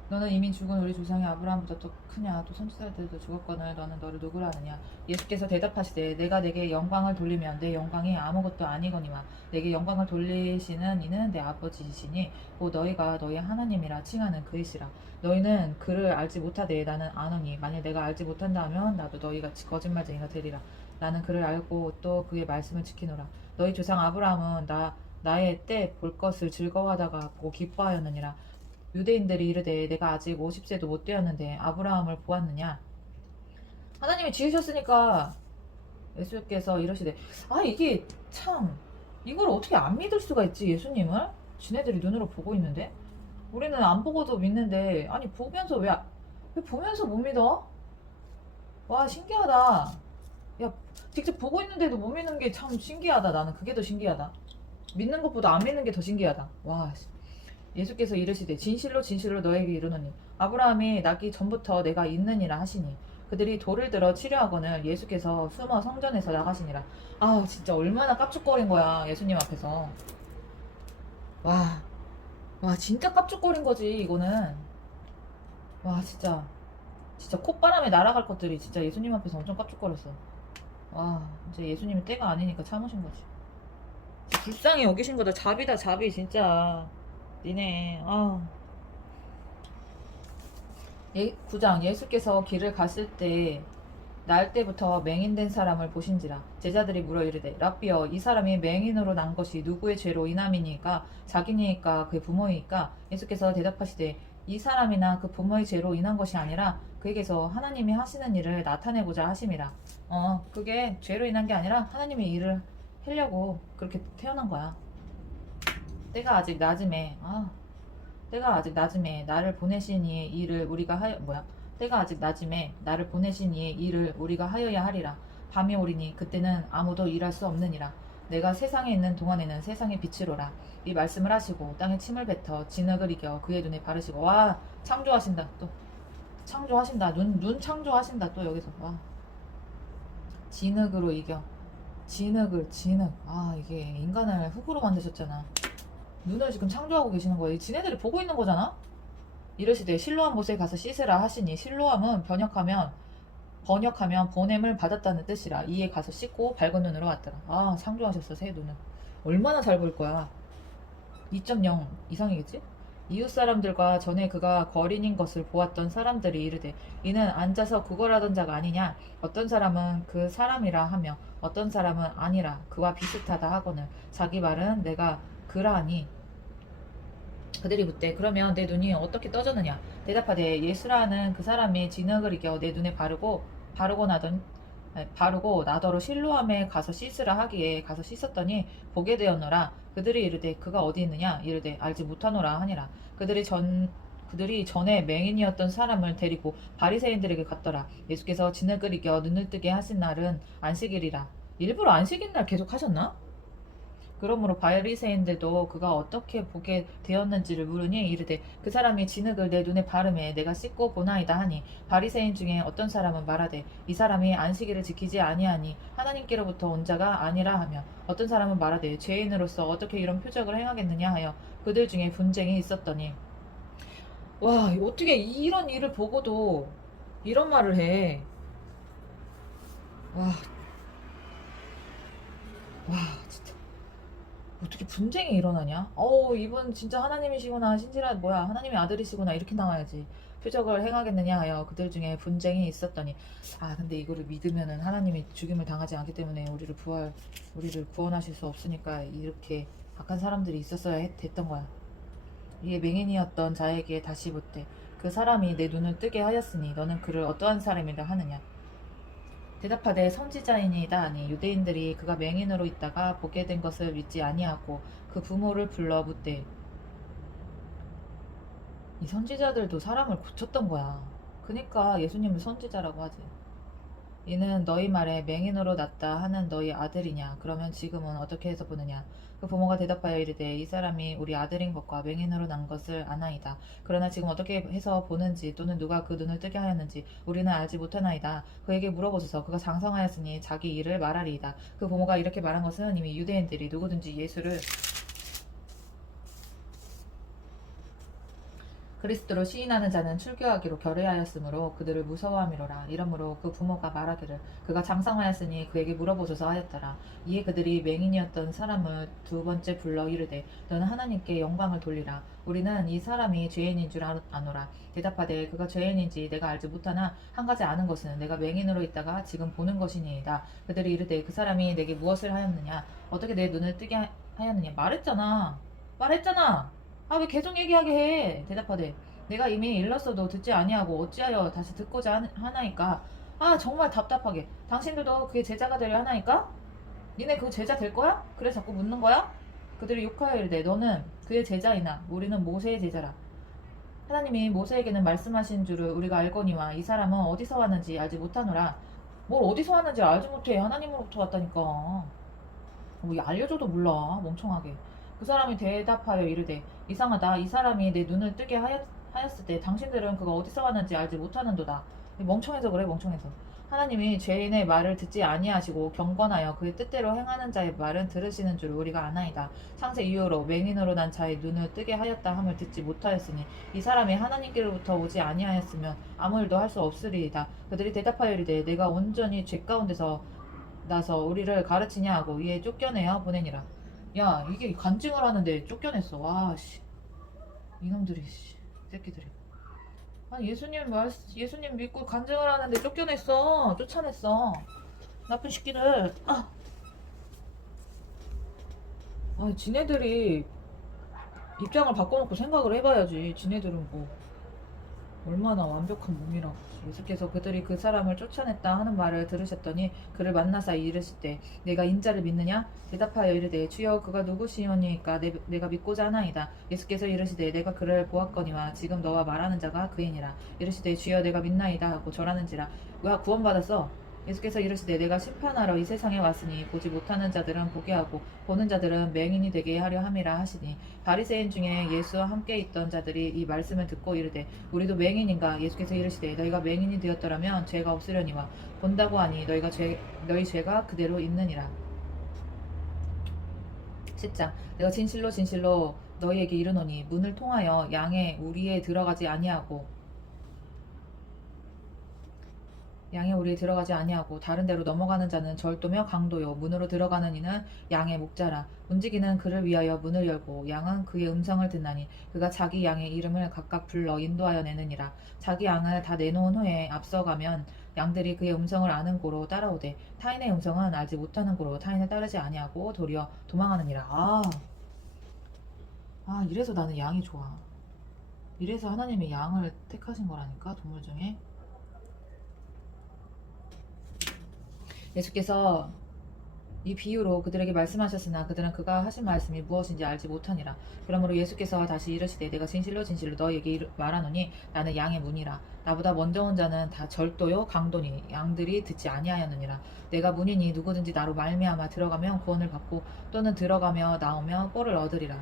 너는 이미 죽은 우리 조상이 아브라함보다 더 크냐? 또 선지자들도 죽었거늘 너는 너를 누구라 하느냐? 예수께서 대답하시되 내가 내게 영광을 돌리면 내 영광이 아무것도 아니거니와 내게 영광을 돌리시는 이는 내 아버지시니 곧 너희가 너희 하나님이라 칭하는 그이시라. 너희는 그를 알지 못하되 나는 아노니 만일 내가 알지 못한다 하면 나도 너희같이 거짓말쟁이가 되리라. 나는 그를 알고 또 그의 말씀을 지키노라. 너희 조상 아브라함은 나의 때 볼 것을 즐거워하다가 보고 기뻐하였느니라. 유대인들이 이르되 내가 아직 50세도 못 되었는데 아브라함을 보았느냐? 하나님이 지으셨으니까. 예수께서 이러시되 이게 참 이걸 어떻게 안 믿을 수가 있지 예수님을? 지네들이 눈으로 보고 있는데 우리는 안 보고도 믿는데 아니 보면서 왜 보면서 못 믿어? 와, 신기하다. 야, 직접 보고 있는데도 못 믿는 게 참 신기하다. 나는 그게 더 신기하다. 믿는 것보다 안 믿는 게 더 신기하다. 와, 예수께서 이르시되 진실로 진실로 너에게 이르노니 아브라함이 낳기 전부터 내가 있느니라 하시니 그들이 돌을 들어 치려하거늘 예수께서 숨어 성전에서 나가시니라. 진짜 얼마나 깝죽거린 거야 예수님 앞에서. 와 진짜 깝죽거린 거지 이거는. 와 진짜 콧바람에 날아갈 것들이 진짜 예수님 앞에서 엄청 깝죽거렸어. 와, 이제 예수님이 때가 아니니까 참으신 거지. 불쌍히 여기신 거다. 잡이다, 잡이, 진짜. 니네, 아. 9장 예수께서 길을 갔을 때 날 때부터 맹인된 사람을 보신지라 제자들이 물어 이르되 랍비여 이 사람이 맹인으로 난 것이 누구의 죄로 인함이니까 자기니까 그의 부모이니까 예수께서 대답하시되 이 사람이나 그 부모의 죄로 인한 것이 아니라 그에게서 하나님이 하시는 일을 나타내고자 하심이라. 그게 죄로 인한 게 아니라 하나님의 일을 하려고 그렇게 태어난 거야. 때가 아직 낮음에 때가 아직 낮음에 나를 보내신 이의 일을 우리가 하여 뭐야? 때가 아직 낮음에 나를 보내신 이의 일을 우리가 하여야 하리라. 밤이 오리니 그때는 아무도 일할 수 없느니라. 내가 세상에 있는 동안에는 세상의 빛이로라. 이 말씀을 하시고 땅에 침을 뱉어 진흙을 이겨 그의 눈에 바르시고 와 창조하신다 또 창조하신다 눈 창조하신다 또 여기서 와 진흙으로 이겨 진흙 이게 인간을 흙으로 만드셨잖아. 눈을 지금 창조하고 계시는 거예요. 지네들이 보고 있는 거잖아. 이르시되 실로암 못에 가서 씻으라 하시니 실로암은 번역하면 보냄을 받았다는 뜻이라. 이에 가서 씻고 밝은 눈으로 왔더라. 창조하셨어 새 눈을. 얼마나 잘 볼 거야. 2.0 이상이겠지? 이웃 사람들과 전에 그가 거린인 것을 보았던 사람들이 이르되 이는 앉아서 구걸하던 자가 아니냐. 어떤 사람은 그 사람이라 하며 어떤 사람은 아니라 그와 비슷하다 하거늘 자기 말은 내가 그라하니 그들이 묻되 그러면 내 눈이 어떻게 떠졌느냐. 대답하되 예수라는 그 사람이 진흙을 이겨 내 눈에 바르고 나더러 실로암에 가서 씻으라 하기에 가서 씻었더니 보게 되었노라. 그들이 이르되 그가 어디 있느냐. 이르되 알지 못하노라 하니라. 그들이 전에 맹인이었던 사람을 데리고 바리새인들에게 갔더라. 예수께서 진흙을 이겨 눈을 뜨게 하신 날은 안식일이라. 일부러 안식일 날 계속 하셨나? 그러므로 바리새인들도 그가 어떻게 보게 되었는지를 물으니 이르되 그 사람이 진흙을 내 눈에 바르매 내가 씻고 보나이다 하니 바리새인 중에 어떤 사람은 말하되 이 사람이 안식일을 지키지 아니하니 하나님께로부터 온 자가 아니라 하며 어떤 사람은 말하되 죄인으로서 어떻게 이런 표적을 행하겠느냐 하여 그들 중에 분쟁이 있었더니 와 어떻게 이런 일을 보고도 이런 말을 해. 와, 와 진짜 어떻게 분쟁이 일어나냐? 이분 진짜 하나님이시구나. 하나님의 아들이시구나. 이렇게 나와야지. 표적을 행하겠느냐 하여 그들 중에 분쟁이 있었더니 근데 이거를 믿으면은 하나님이 죽임을 당하지 않기 때문에 우리를 구원하실 수 없으니까 이렇게 악한 사람들이 됐던 거야. 이에 맹인이었던 자에게 다시 묻되 그 사람이 내 눈을 뜨게 하였으니 너는 그를 어떠한 사람이라 하느냐. 대답하되 선지자이니이다 하니 유대인들이 그가 맹인으로 있다가 보게 된 것을 믿지 아니하고 그 부모를 불러 묻되 이 선지자들도 사람을 고쳤던 거야. 그니까 예수님을 선지자라고 하지. 이는 너희 말에 맹인으로 났다 하는 너희 아들이냐. 그러면 지금은 어떻게 해서 보느냐. 그 부모가 대답하여 이르되 이 사람이 우리 아들인 것과 맹인으로 난 것을 아나이다. 그러나 지금 어떻게 해서 보는지 또는 누가 그 눈을 뜨게 하였는지 우리는 알지 못하나이다. 그에게 물어보소서. 그가 장성하였으니 자기 일을 말하리이다. 그 부모가 이렇게 말한 것은 이미 유대인들이 누구든지 예수를 그리스도로 시인하는 자는 출교하기로 결의하였으므로 그들을 무서워함이로라. 이러므로 그 부모가 말하기를 그가 장성하였으니 그에게 물어보소서 하였더라. 이에 그들이 맹인이었던 사람을 두 번째 불러 이르되 너는 하나님께 영광을 돌리라. 우리는 이 사람이 죄인인 줄 아노라. 대답하되 그가 죄인인지 내가 알지 못하나 한 가지 아는 것은 내가 맹인으로 있다가 지금 보는 것이니이다. 그들이 이르되 그 사람이 내게 무엇을 하였느냐. 어떻게 내 눈을 뜨게 하였느냐. 말했잖아. 왜 계속 얘기하게 해? 대답하되 내가 이미 일렀어도 듣지 아니하고 어찌하여 다시 듣고자 하나이까? 정말 답답하게. 당신들도 그의 제자가 되려 하나이까? 니네 그 제자 될 거야? 그래 자꾸 묻는 거야? 그들이 욕하여 이르되 너는 그의 제자이나 우리는 모세의 제자라. 하나님이 모세에게는 말씀하신 줄을 우리가 알거니와 이 사람은 어디서 왔는지 알지 못하노라. 뭘 어디서 왔는지 알지 못해. 하나님으로부터 왔다니까. 알려줘도 몰라. 멍청하게. 그 사람이 대답하여 이르되 이상하다. 이 사람이 내 눈을 뜨게 하였을 때 당신들은 그가 어디서 왔는지 알지 못하는도다. 멍청해서 그래. 멍청해서. 하나님이 죄인의 말을 듣지 아니하시고 경건하여 그의 뜻대로 행하는 자의 말은 들으시는 줄 우리가 아나이다. 창세 이후로 맹인으로 난 자의 눈을 뜨게 하였다 함을 듣지 못하였으니 이 사람이 하나님께로부터 오지 아니하였으면 아무 일도 할 수 없으리이다. 그들이 대답하여 이르되 내가 온전히 죄 가운데서 나서 우리를 가르치냐 하고 이에 쫓겨내어 보내니라. 야, 이게 간증을 하는데 쫓겨냈어. 와, 씨. 이놈들이, 씨. 새끼들이. 아니, 예수님 믿고 간증을 하는데 쫓겨냈어. 쫓아냈어. 나쁜 새끼들. 지네들이 입장을 바꿔놓고 생각을 해봐야지. 지네들은 뭐 얼마나 완벽한 몸이라고. 예수께서 그들이 그 사람을 쫓아냈다 하는 말을 들으셨더니 그를 만나사 이르시되 내가 인자를 믿느냐? 대답하여 이르되 주여 그가 누구시오니까 내가 믿고자 하나이다. 예수께서 이르시되 내가 그를 보았거니와 지금 너와 말하는 자가 그이니라. 이르시되 주여 내가 믿나이다 하고 절하는지라. 와, 구원받았어. 예수께서 이르시되 내가 심판하러 이 세상에 왔으니 보지 못하는 자들은 보게 하고 보는 자들은 맹인이 되게 하려 함이라 하시니 바리새인 중에 예수와 함께 있던 자들이 이 말씀을 듣고 이르되 우리도 맹인인가? 예수께서 이르시되 너희가 맹인이 되었더라면 죄가 없으려니와 본다고 하니 너희 죄가 그대로 있느니라. 10장 내가 진실로 진실로 너희에게 이르노니 문을 통하여 양의 우리에 들어가지 아니하고 다른 데로 넘어가는 자는 절도며 강도요 문으로 들어가는 이는 양의 목자라. 움직이는 그를 위하여 문을 열고 양은 그의 음성을 듣나니 그가 자기 양의 이름을 각각 불러 인도하여 내느니라. 자기 양을 다 내놓은 후에 앞서가면 양들이 그의 음성을 아는 고로 따라오되 타인의 음성은 알지 못하는 고로 타인을 따르지 아니하고 도리어 도망하느니라. 이래서 나는 양이 좋아. 이래서 하나님이 양을 택하신 거라니까. 동물 중에 예수께서 이 비유로 그들에게 말씀하셨으나 그들은 그가 하신 말씀이 무엇인지 알지 못하니라. 그러므로 예수께서 다시 이르시되 내가 진실로 진실로 너희에게 말하노니 나는 양의 문이라. 나보다 먼저 온 자는 다 절도요 강도니 양들이 듣지 아니하였느니라. 내가 문이니 누구든지 나로 말미암아 들어가면 구원을 받고 또는 들어가며 나오며 꼴을 얻으리라.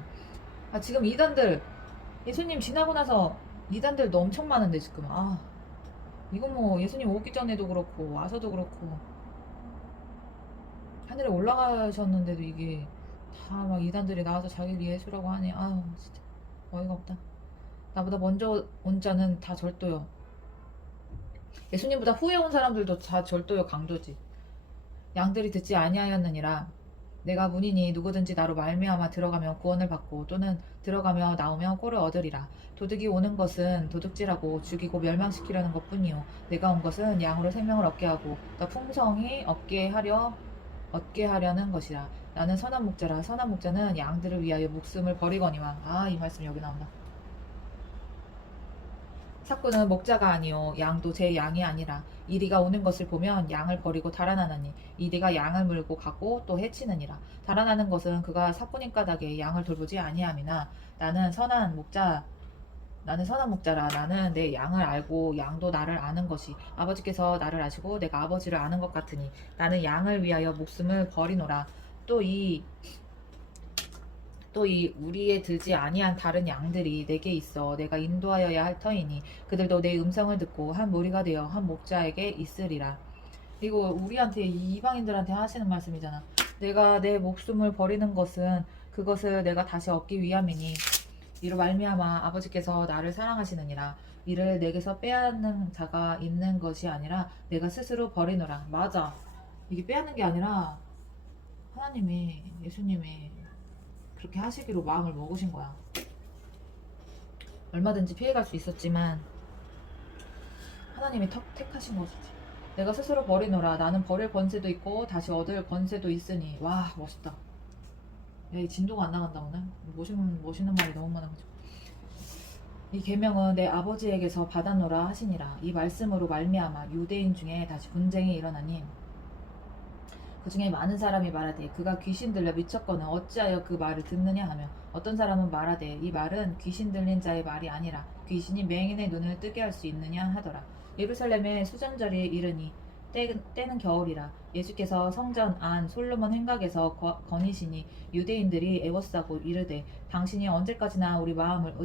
지금 이단들 예수님 지나고 나서 이단들도 엄청 많은데 지금 이건 뭐 예수님 오기 전에도 그렇고 와서도 그렇고 하늘에 올라가셨는데도 이게 다 막 이단들이 나와서 자기를 예수라고 하니 진짜 어이가 없다. 나보다 먼저 온 자는 다 절도요. 예수님보다 후에 온 사람들도 다 절도요 강도지. 양들이 듣지 아니하였느니라. 내가 문이니 누구든지 나로 말미암아 들어가면 구원을 받고 또는 들어가며 나오며 꼴을 얻으리라. 도둑이 오는 것은 도둑질하고 죽이고 멸망시키려는 것뿐이요 내가 온 것은 양으로 생명을 얻게 하고 더 풍성히 얻게 하려는 것이라. 나는 선한 목자라. 선한 목자는 양들을 위하여 목숨을 버리거니와. 이 말씀 여기 나온다. 삭구는 목자가 아니요 양도 제 양이 아니라 이리가 오는 것을 보면 양을 버리고 달아나느니 이리가 양을 물고 가고 또 해치느니라. 달아나는 것은 그가 삭구님 까닭에 양을 돌보지 아니함이나 나는 선한 목자라. 나는 내 양을 알고 양도 나를 아는 것이 아버지께서 나를 아시고 내가 아버지를 아는 것 같으니 나는 양을 위하여 목숨을 버리노라. 또 이 우리에 들지 아니한 다른 양들이 내게 있어 내가 인도하여야 할 터이니 그들도 내 음성을 듣고 한 무리가 되어 한 목자에게 있으리라. 이거 우리한테 이방인들한테 하시는 말씀이잖아. 내가 내 목숨을 버리는 것은 그것을 내가 다시 얻기 위함이니 이로 말미암아 아버지께서 나를 사랑하시느니라. 이를 내게서 빼앗는 자가 있는 것이 아니라 내가 스스로 버리노라. 맞아. 이게 빼앗는 게 아니라 하나님이 예수님이 그렇게 하시기로 마음을 먹으신 거야. 얼마든지 피해갈 수 있었지만 하나님이 택하신 것이지. 내가 스스로 버리노라. 나는 버릴 권세도 있고 다시 얻을 권세도 있으니. 와, 멋있다. 야, 이 진도가 안 나간다 오늘. 멋있는 말이 너무 많아가지고. 이 계명은 내 아버지에게서 받았노라 하시니라. 이 말씀으로 말미암아 유대인 중에 다시 분쟁이 일어나니 그 중에 많은 사람이 말하되 그가 귀신 들려 미쳤거늘 어찌하여 그 말을 듣느냐 하며 어떤 사람은 말하되 이 말은 귀신 들린 자의 말이 아니라 귀신이 맹인의 눈을 뜨게 할 수 있느냐 하더라. 예루살렘에 수전절이 이르니 때는 겨울이라. 예수께서 성전 안 솔로몬 행각에서 거니시니 유대인들이 애워싸고 이르되 당신이 언제까지나 우리 마음을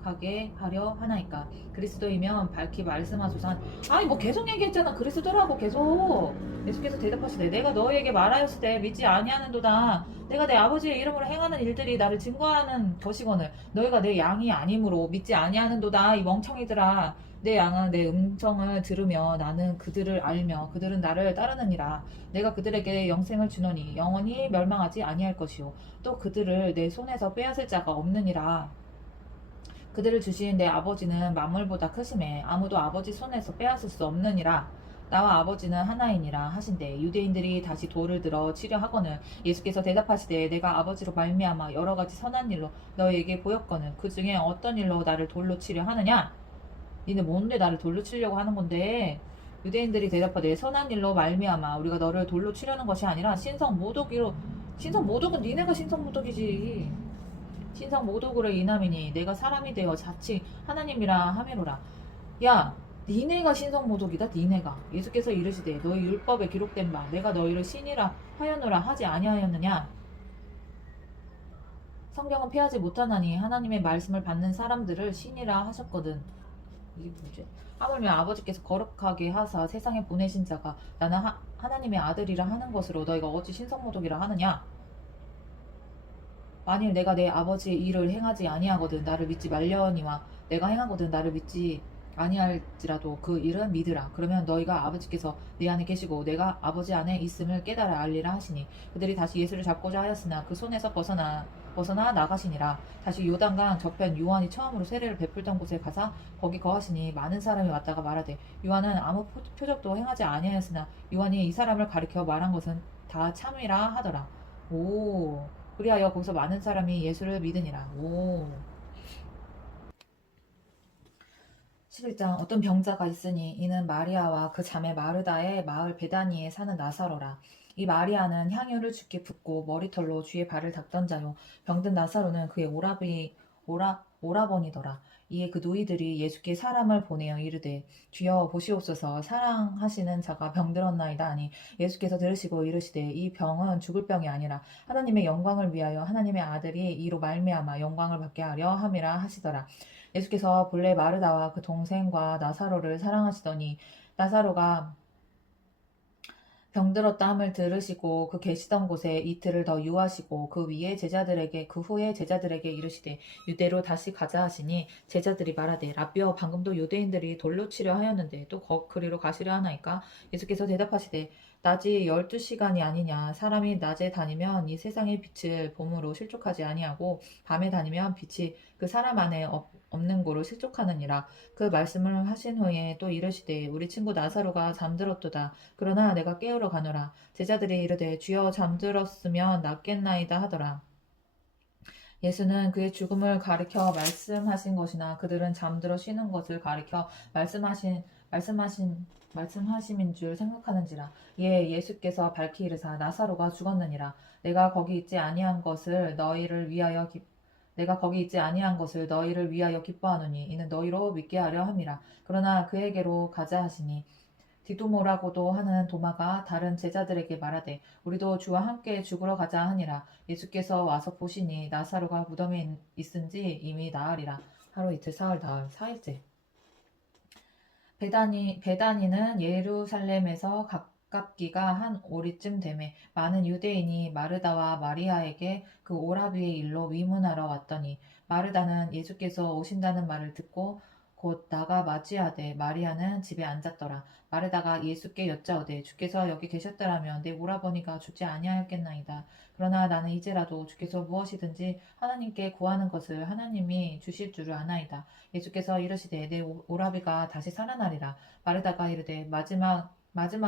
거룩하게 하려 하나이까. 그리스도이면 밝히 말씀하소서. 아니 뭐 계속 얘기했잖아. 그리스도라고 계속. 예수께서 대답하시되 내가 너희에게 말하였을 때 믿지 아니하는도다. 내가 내 아버지의 이름으로 행하는 일들이 나를 증거하는 것이거늘 너희가 내 양이 아니므로 믿지 아니하는도다. 이 멍청이들아, 내 양은 내 음성을 들으며 나는 그들을 알며 그들은 나를 따르느니라. 내가 그들에게 영생을 주노니 영원히 멸망하지 아니할 것이요 또 그들을 내 손에서 빼앗을 자가 없느니라. 그들을 주신 내 아버지는 만물보다 크심에 아무도 아버지 손에서 빼앗을 수 없느니라. 나와 아버지는 하나이니라 하신대 유대인들이 다시 돌을 들어 치려 하거늘 예수께서 대답하시되 내가 아버지로 말미암아 여러 가지 선한 일로 너희에게 보였거늘 그 중에 어떤 일로 나를 돌로 치려 하느냐. 니네 뭔데 나를 돌로 치려고 하는 건데. 유대인들이 대답하되 선한 일로 말미암아 우리가 너를 돌로 치려는 것이 아니라 신성모독이로. 신성모독은 니네가 신성모독이지. 신성모독으로 인함이니 내가 사람이 되어 자칭 하나님이라 하매로라. 야, 니네가 신성모독이다. 니네가. 예수께서 이르시되 너희 율법에 기록된 바 내가 너희를 신이라 하였노라 하지 아니하였느냐. 성경은 패하지 못하나니 하나님의 말씀을 받는 사람들을 신이라 하셨거든. 이게 뭐지? 하물며 아버지께서 거룩하게 하사 세상에 보내신 자가 나는 하나님의 아들이라 하는 것으로 너희가 어찌 신성모독이라 하느냐. 만일 내가 내 아버지의 일을 행하지 아니하거든 나를 믿지 말려니와 내가 행하거든 나를 믿지 아니할지라도 그 일은 믿으라. 그러면 너희가 아버지께서 내 안에 계시고 내가 아버지 안에 있음을 깨달아 알리라 하시니 그들이 다시 예수를 잡고자 하였으나 그 손에서 벗어나 나가시니라. 다시 요단강 저편 요한이 처음으로 세례를 베풀던 곳에 가사 거기 거하시니 많은 사람이 왔다가 말하되 요한은 아무 표적도 행하지 아니하였으나 요한이 이 사람을 가리켜 말한 것은 다 참이라 하더라. 오. 그리하여 거기서 많은 사람이 예수를 믿으니라. 오. 11장 어떤 병자가 있으니 이는 마리아와 그 자매 마르다의 마을 베다니에 사는 나사로라. 이 마리아는 향유를 주께 붓고 머리털로 주의 발을 닦던 자요 병든 나사로는 그의 오라버니더라. 이에 그 노이들이 예수께 사람을 보내어 이르되 주여 보시옵소서 사랑하시는 자가 병들었나이다 하니 예수께서 들으시고 이르시되 이 병은 죽을 병이 아니라 하나님의 영광을 위하여 하나님의 아들이 이로 말미암아 영광을 받게 하려 함이라 하시더라. 예수께서 본래 마르다와 그 동생과 나사로를 사랑하시더니 나사로가 병들었다 함을 들으시고 그 계시던 곳에 이틀을 더 유하시고 그 후에 제자들에게 이르시되 유대로 다시 가자 하시니 제자들이 말하되 라비여 방금도 유대인들이 돌로 치려 하였는데 또 그리로 가시려 하나이까. 예수께서 대답하시되 낮이 12시간이 아니냐. 사람이 낮에 다니면 이 세상의 빛을 봄으로 실족하지 아니하고 밤에 다니면 빛이 그 사람 안에 없는 고로 실족하느니라. 그 말씀을 하신 후에 또 이르시되 우리 친구 나사로가 잠들었도다. 그러나 내가 깨우러 가노라. 제자들이 이르되 주여 잠들었으면 낫겠나이다 하더라. 예수는 그의 죽음을 가리켜 말씀하신 것이나 그들은 잠들어 쉬는 것을 가리켜 말씀하심인 줄 생각하는지라. 이에 예수께서 밝히 이르사 나사로가 죽었느니라. 내가 거기 있지 아니한 것을 너희를 위하여 기뻐하노니 이는 너희로 믿게 하려 함이라. 그러나 그에게로 가자 하시니 디두모라고도 하는 도마가 다른 제자들에게 말하되 우리도 주와 함께 죽으러 가자 하니라. 예수께서 와서 보시니 나사로가 무덤에 있은지 이미 나흘이라. 하루 이틀 사흘 나흘 4일째. 베다니는 예루살렘에서 가깝기가 한 오리쯤 되매 많은 유대인이 마르다와 마리아에게 그 오라비의 일로 위문하러 왔더니 마르다는 예수께서 오신다는 말을 듣고 곧 나가 맞이하되 마리아는 집에 앉았더라. 마르다가 예수께 여짜오되 주께서 여기 계셨더라면 내 오라버니가 죽지 아니하였겠나이다. 그러나 나는 이제라도 주께서 무엇이든지 하나님께 구하는 것을 하나님이 주실 줄을 아나이다. 예수께서 이르시되 내 오라비가 다시 살아나리라. 마르다가 이르되 마지막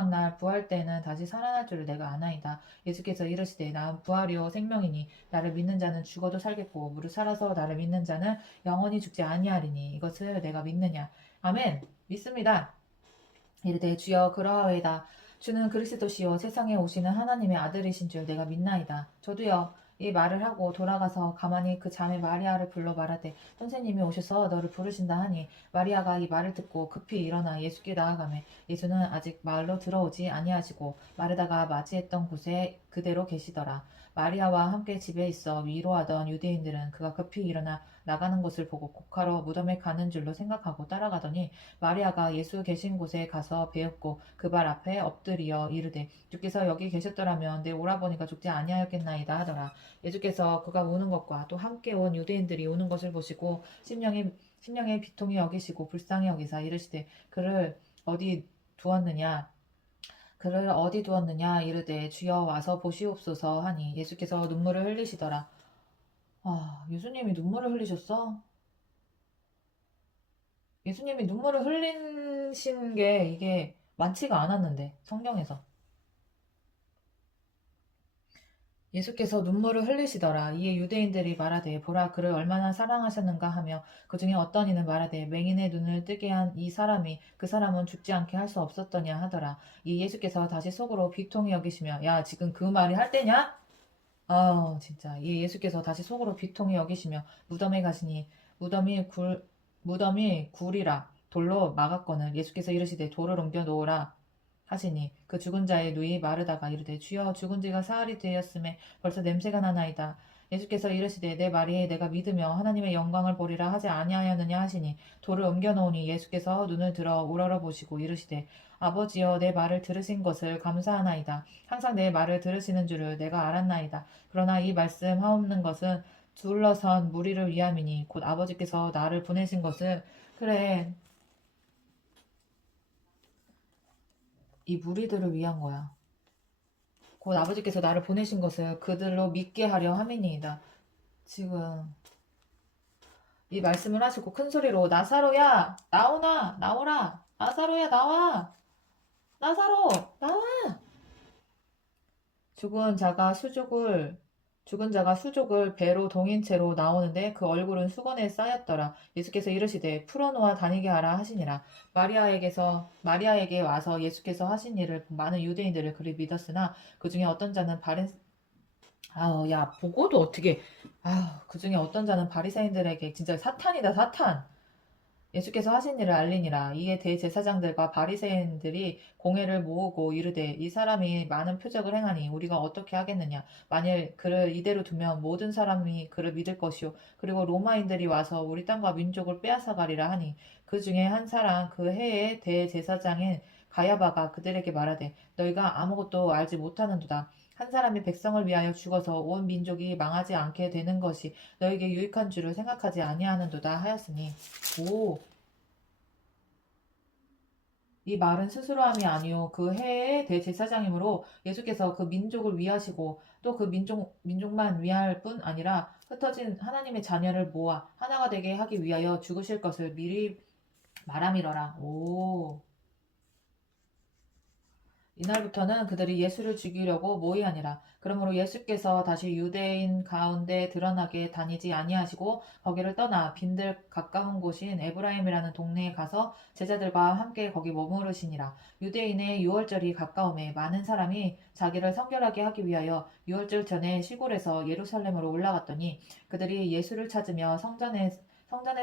날 부활 때는 다시 살아날 줄을 내가 아나이다. 예수께서 이르시되 나는 부활이요 생명이니 나를 믿는 자는 죽어도 살겠고 무릇 살아서 나를 믿는 자는 영원히 죽지 아니하리니 이것을 내가 믿느냐. 아멘. 믿습니다. 이르되 주여 그러하외다. 주는 그리스도시요 세상에 오시는 하나님의 아들이신 줄 내가 믿나이다. 저도요. 이 말을 하고 돌아가서 가만히 그 자매 마리아를 불러 말하되 선생님이 오셔서 너를 부르신다 하니 마리아가 이 말을 듣고 급히 일어나 예수께 나아가매 예수는 아직 마을로 들어오지 아니하시고 마르다가 맞이했던 곳에 그대로 계시더라. 마리아와 함께 집에 있어 위로하던 유대인들은 그가 급히 일어나 나가는 것을 보고 곡하러 무덤에 가는 줄로 생각하고 따라가더니 마리아가 예수 계신 곳에 가서 배웁고 그 발 앞에 엎드리어 이르되 주께서 여기 계셨더라면 내 오라버니가 죽지 아니하였겠나이다 하더라. 예수께서 그가 우는 것과 또 함께 온 유대인들이 우는 것을 보시고 심령의 비통히 여기시고 불쌍히 여기사 이르시되 어디 두었느냐 그를 어디 두었느냐 이르되 주여 와서 보시옵소서 하니 예수께서 눈물을 흘리시더라. 아, 예수님이 눈물을 흘리셨어? 예수님이 눈물을 흘리신 게 이게 많지가 않았는데 성경에서 예수께서 눈물을 흘리시더라. 이에 유대인들이 말하되 보라 그를 얼마나 사랑하셨는가 하며 그 중에 어떤 이는 말하되 맹인의 눈을 뜨게 한 이 사람이 그 사람은 죽지 않게 할 수 없었더냐 하더라. 이 예수께서 다시 속으로 비통히 여기시며 야 지금 그 말이 할 때냐? 아 진짜 이 예수께서 다시 속으로 비통히 여기시며 무덤에 가시니 무덤이 굴 무덤이 굴이라 돌로 막았거늘 예수께서 이르시되 돌을 옮겨 놓으라 하시니 그 죽은 자의 누이 마르다가 이르되 주여 죽은 지가 사흘이 되었음에 벌써 냄새가 나나이다. 예수께서 이르시되 내 말이 내가 믿으며 하나님의 영광을 보리라 하지 아니하였느냐 하시니 돌을 옮겨 놓으니 예수께서 눈을 들어 우러러 보시고 이르시되 아버지여 내 말을 들으신 것을 감사하나이다. 항상 내 말을 들으시는 줄을 내가 알았나이다. 그러나 이 말씀 하옵는 것은 둘러선 무리를 위함이니 곧 아버지께서 나를 보내신 것을 그래 이 무리들을 위한 거야. 곧 아버지께서 나를 보내신 것을 그들로 믿게 하려 함이니이다. 지금 이 말씀을 하시고 큰 소리로 나사로야 나오나 나오라 나사로야 나와 나사로 나와 죽은 자가 수족을 죽은 자가 수족을 배로 동인 채로 나오는데 그 얼굴은 수건에 쌓였더라. 예수께서 이르시되 풀어놓아 다니게 하라 하시니라. 마리아에게 와서 예수께서 하신 일을 본 많은 유대인들을 그리 믿었으나 그 중에 어떤 자는 아우 야 보고도 어떻게 그 중에 어떤 자는 바리새인들에게 진짜 사탄이다 사탄 예수께서 하신 일을 알리니라. 이에 대제사장들과 바리새인들이 공회를 모으고 이르되 이 사람이 많은 표적을 행하니 우리가 어떻게 하겠느냐. 만일 그를 이대로 두면 모든 사람이 그를 믿을 것이요. 그리고 로마인들이 와서 우리 땅과 민족을 빼앗아가리라 하니 그 중에 한 사람 그 해의 대제사장인 가야바가 그들에게 말하되 너희가 아무것도 알지 못하는도다. 한 사람이 백성을 위하여 죽어서 온 민족이 망하지 않게 되는 것이 너에게 유익한 줄을 생각하지 아니하는도다 하였으니 오, 이 말은 스스로함이 아니요 그 해의 대제사장이므로 예수께서 그 민족을 위하시고 또 그 민족만 위할 뿐 아니라 흩어진 하나님의 자녀를 모아 하나가 되게 하기 위하여 죽으실 것을 미리 말함이러라. 오. 이날부터는 그들이 예수를 죽이려고 모이하니라. 그러므로 예수께서 다시 유대인 가운데 드러나게 다니지 아니하시고 거기를 떠나 빈들 가까운 곳인 에브라임이라는 동네에 가서 제자들과 함께 거기 머무르시니라. 유대인의 유월절이 가까움에 많은 사람이 자기를 성결하게 하기 위하여 유월절 전에 시골에서 예루살렘으로 올라갔더니 그들이 예수를 찾으며 성전에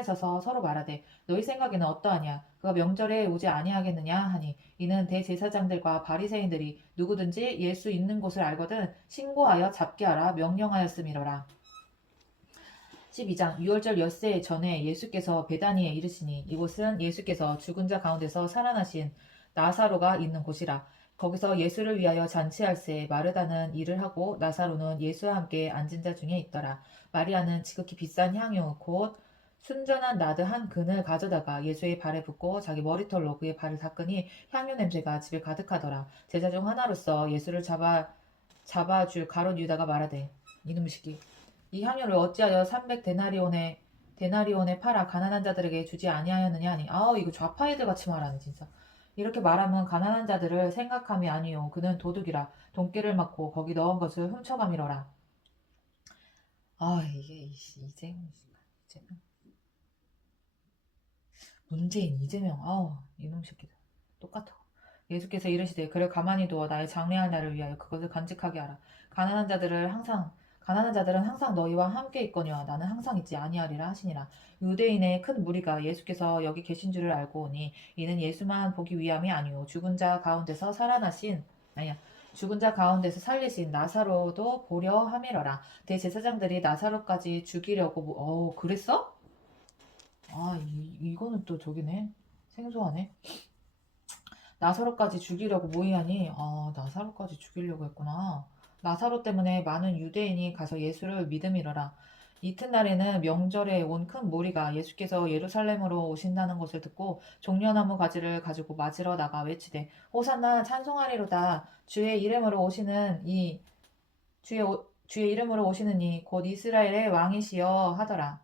서서 서로 말하되 너희 생각에는 어떠하냐 그가 명절에 오지 아니하겠느냐 하니 이는 대제사장들과 바리새인들이 누구든지 예수 있는 곳을 알거든 신고하여 잡게 하라 명령하였음이로라. 12장 유월절 엿새 전에 예수께서 베다니에 이르시니 이곳은 예수께서 죽은 자 가운데서 살아나신 나사로가 있는 곳이라. 거기서 예수를 위하여 잔치할새 마르다는 일을 하고 나사로는 예수와 함께 앉은 자 중에 있더라. 마리아는 지극히 비싼 향유 곧 순전한 나드 한 근을 가져다가 예수의 발에 붓고 자기 머리털로 그의 발을 닦으니 향유 냄새가 집에 가득하더라. 제자 중 하나로서 예수를 잡아줄 가룟 유다가 말하되 이놈의 새끼 이 향유를 어찌하여 300데나리온에 팔아 가난한 자들에게 주지 아니하였느냐 하니 이거 좌파이들 같이 말하네 진짜. 이렇게 말하면 가난한 자들을 생각함이 아니요 그는 도둑이라 돈깨를 맞고 거기 넣은 것을 훔쳐가미러라. 이게 이재명 문재인, 이재명, 이놈 새끼들. 똑같아. 예수께서 이르시되 그를 가만히 두어 나의 장래할 날을 위하여 그것을 간직하게 하라. 가난한 자들은 항상 너희와 함께 있거니와 나는 항상 있지 아니하리라 하시니라. 유대인의 큰 무리가 예수께서 여기 계신 줄을 알고 오니 이는 예수만 보기 위함이 아니요 죽은 자 가운데서 살아나신 아니야 죽은 자 가운데서 살리신 나사로도 보려 함이러라. 대제사장들이 나사로까지 죽이려고 그랬어? 이거는 또 저기네. 생소하네. 나사로까지 죽이려고 모의하니 나사로까지 죽이려고 했구나. 나사로 때문에 많은 유대인이 가서 예수를 믿음이러라. 이튿날에는 명절에 온 큰 무리가 예수께서 예루살렘으로 오신다는 것을 듣고 종려나무 가지를 가지고 맞으러 나가 외치되 호산나 찬송하리로다. 주의 이름으로 오시는 이 곧 이스라엘의 왕이시여 하더라.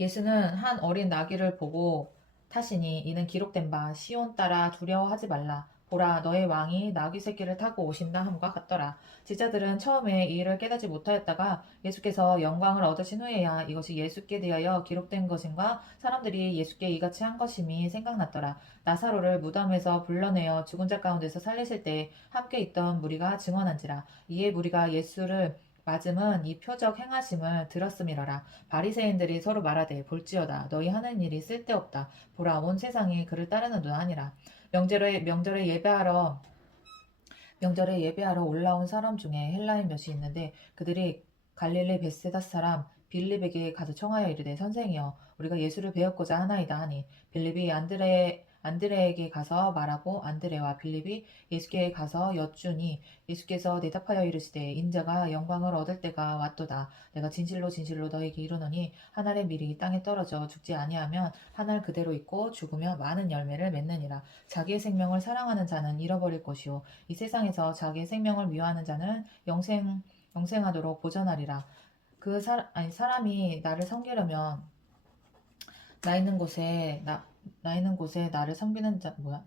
예수는 한 어린 나귀를 보고 타시니 이는 기록된 바 시온 따라 두려워하지 말라. 보라 너의 왕이 나귀 새끼를 타고 오신다 함과 같더라. 제자들은 처음에 이 일을 깨닫지 못하였다가 예수께서 영광을 얻으신 후에야 이것이 예수께 대하여 기록된 것인가 사람들이 예수께 이같이 한 것임이 생각났더라. 나사로를 무덤에서 불러내어 죽은 자 가운데서 살리실 때 함께 있던 무리가 증언한지라. 이에 무리가 예수를 맞음은 이 표적 행하심을 들었음이러라. 바리새인들이 서로 말하되 볼지어다 너희 하는 일이 쓸데없다. 보라 온 세상이 그를 따르는도다 하니라. 명절에 예배하러 올라온 사람 중에 헬라인 몇이 있는데 그들이 갈릴리 베세다 사람 빌립에게 가서 청하여 이르되 선생이여 우리가 예수를 배웠고자 하나이다 하니 빌립이 안드레에게 가서 말하고 안드레와 빌립이 예수께 가서 여쭈니 예수께서 대답하여 이르시되 인자가 영광을 얻을 때가 왔도다. 내가 진실로 진실로 너에게 이르노니 한 알의 밀이 땅에 떨어져 죽지 아니하면 한 알 그대로 있고 죽으면 많은 열매를 맺느니라. 자기의 생명을 사랑하는 자는 잃어버릴 것이요 이 세상에서 자기의 생명을 미워하는 자는 영생하도록 보전하리라. 사람이 나를 섬기려면 나 있는 곳에 나 있는 곳에 나를 섬기는 자 뭐야?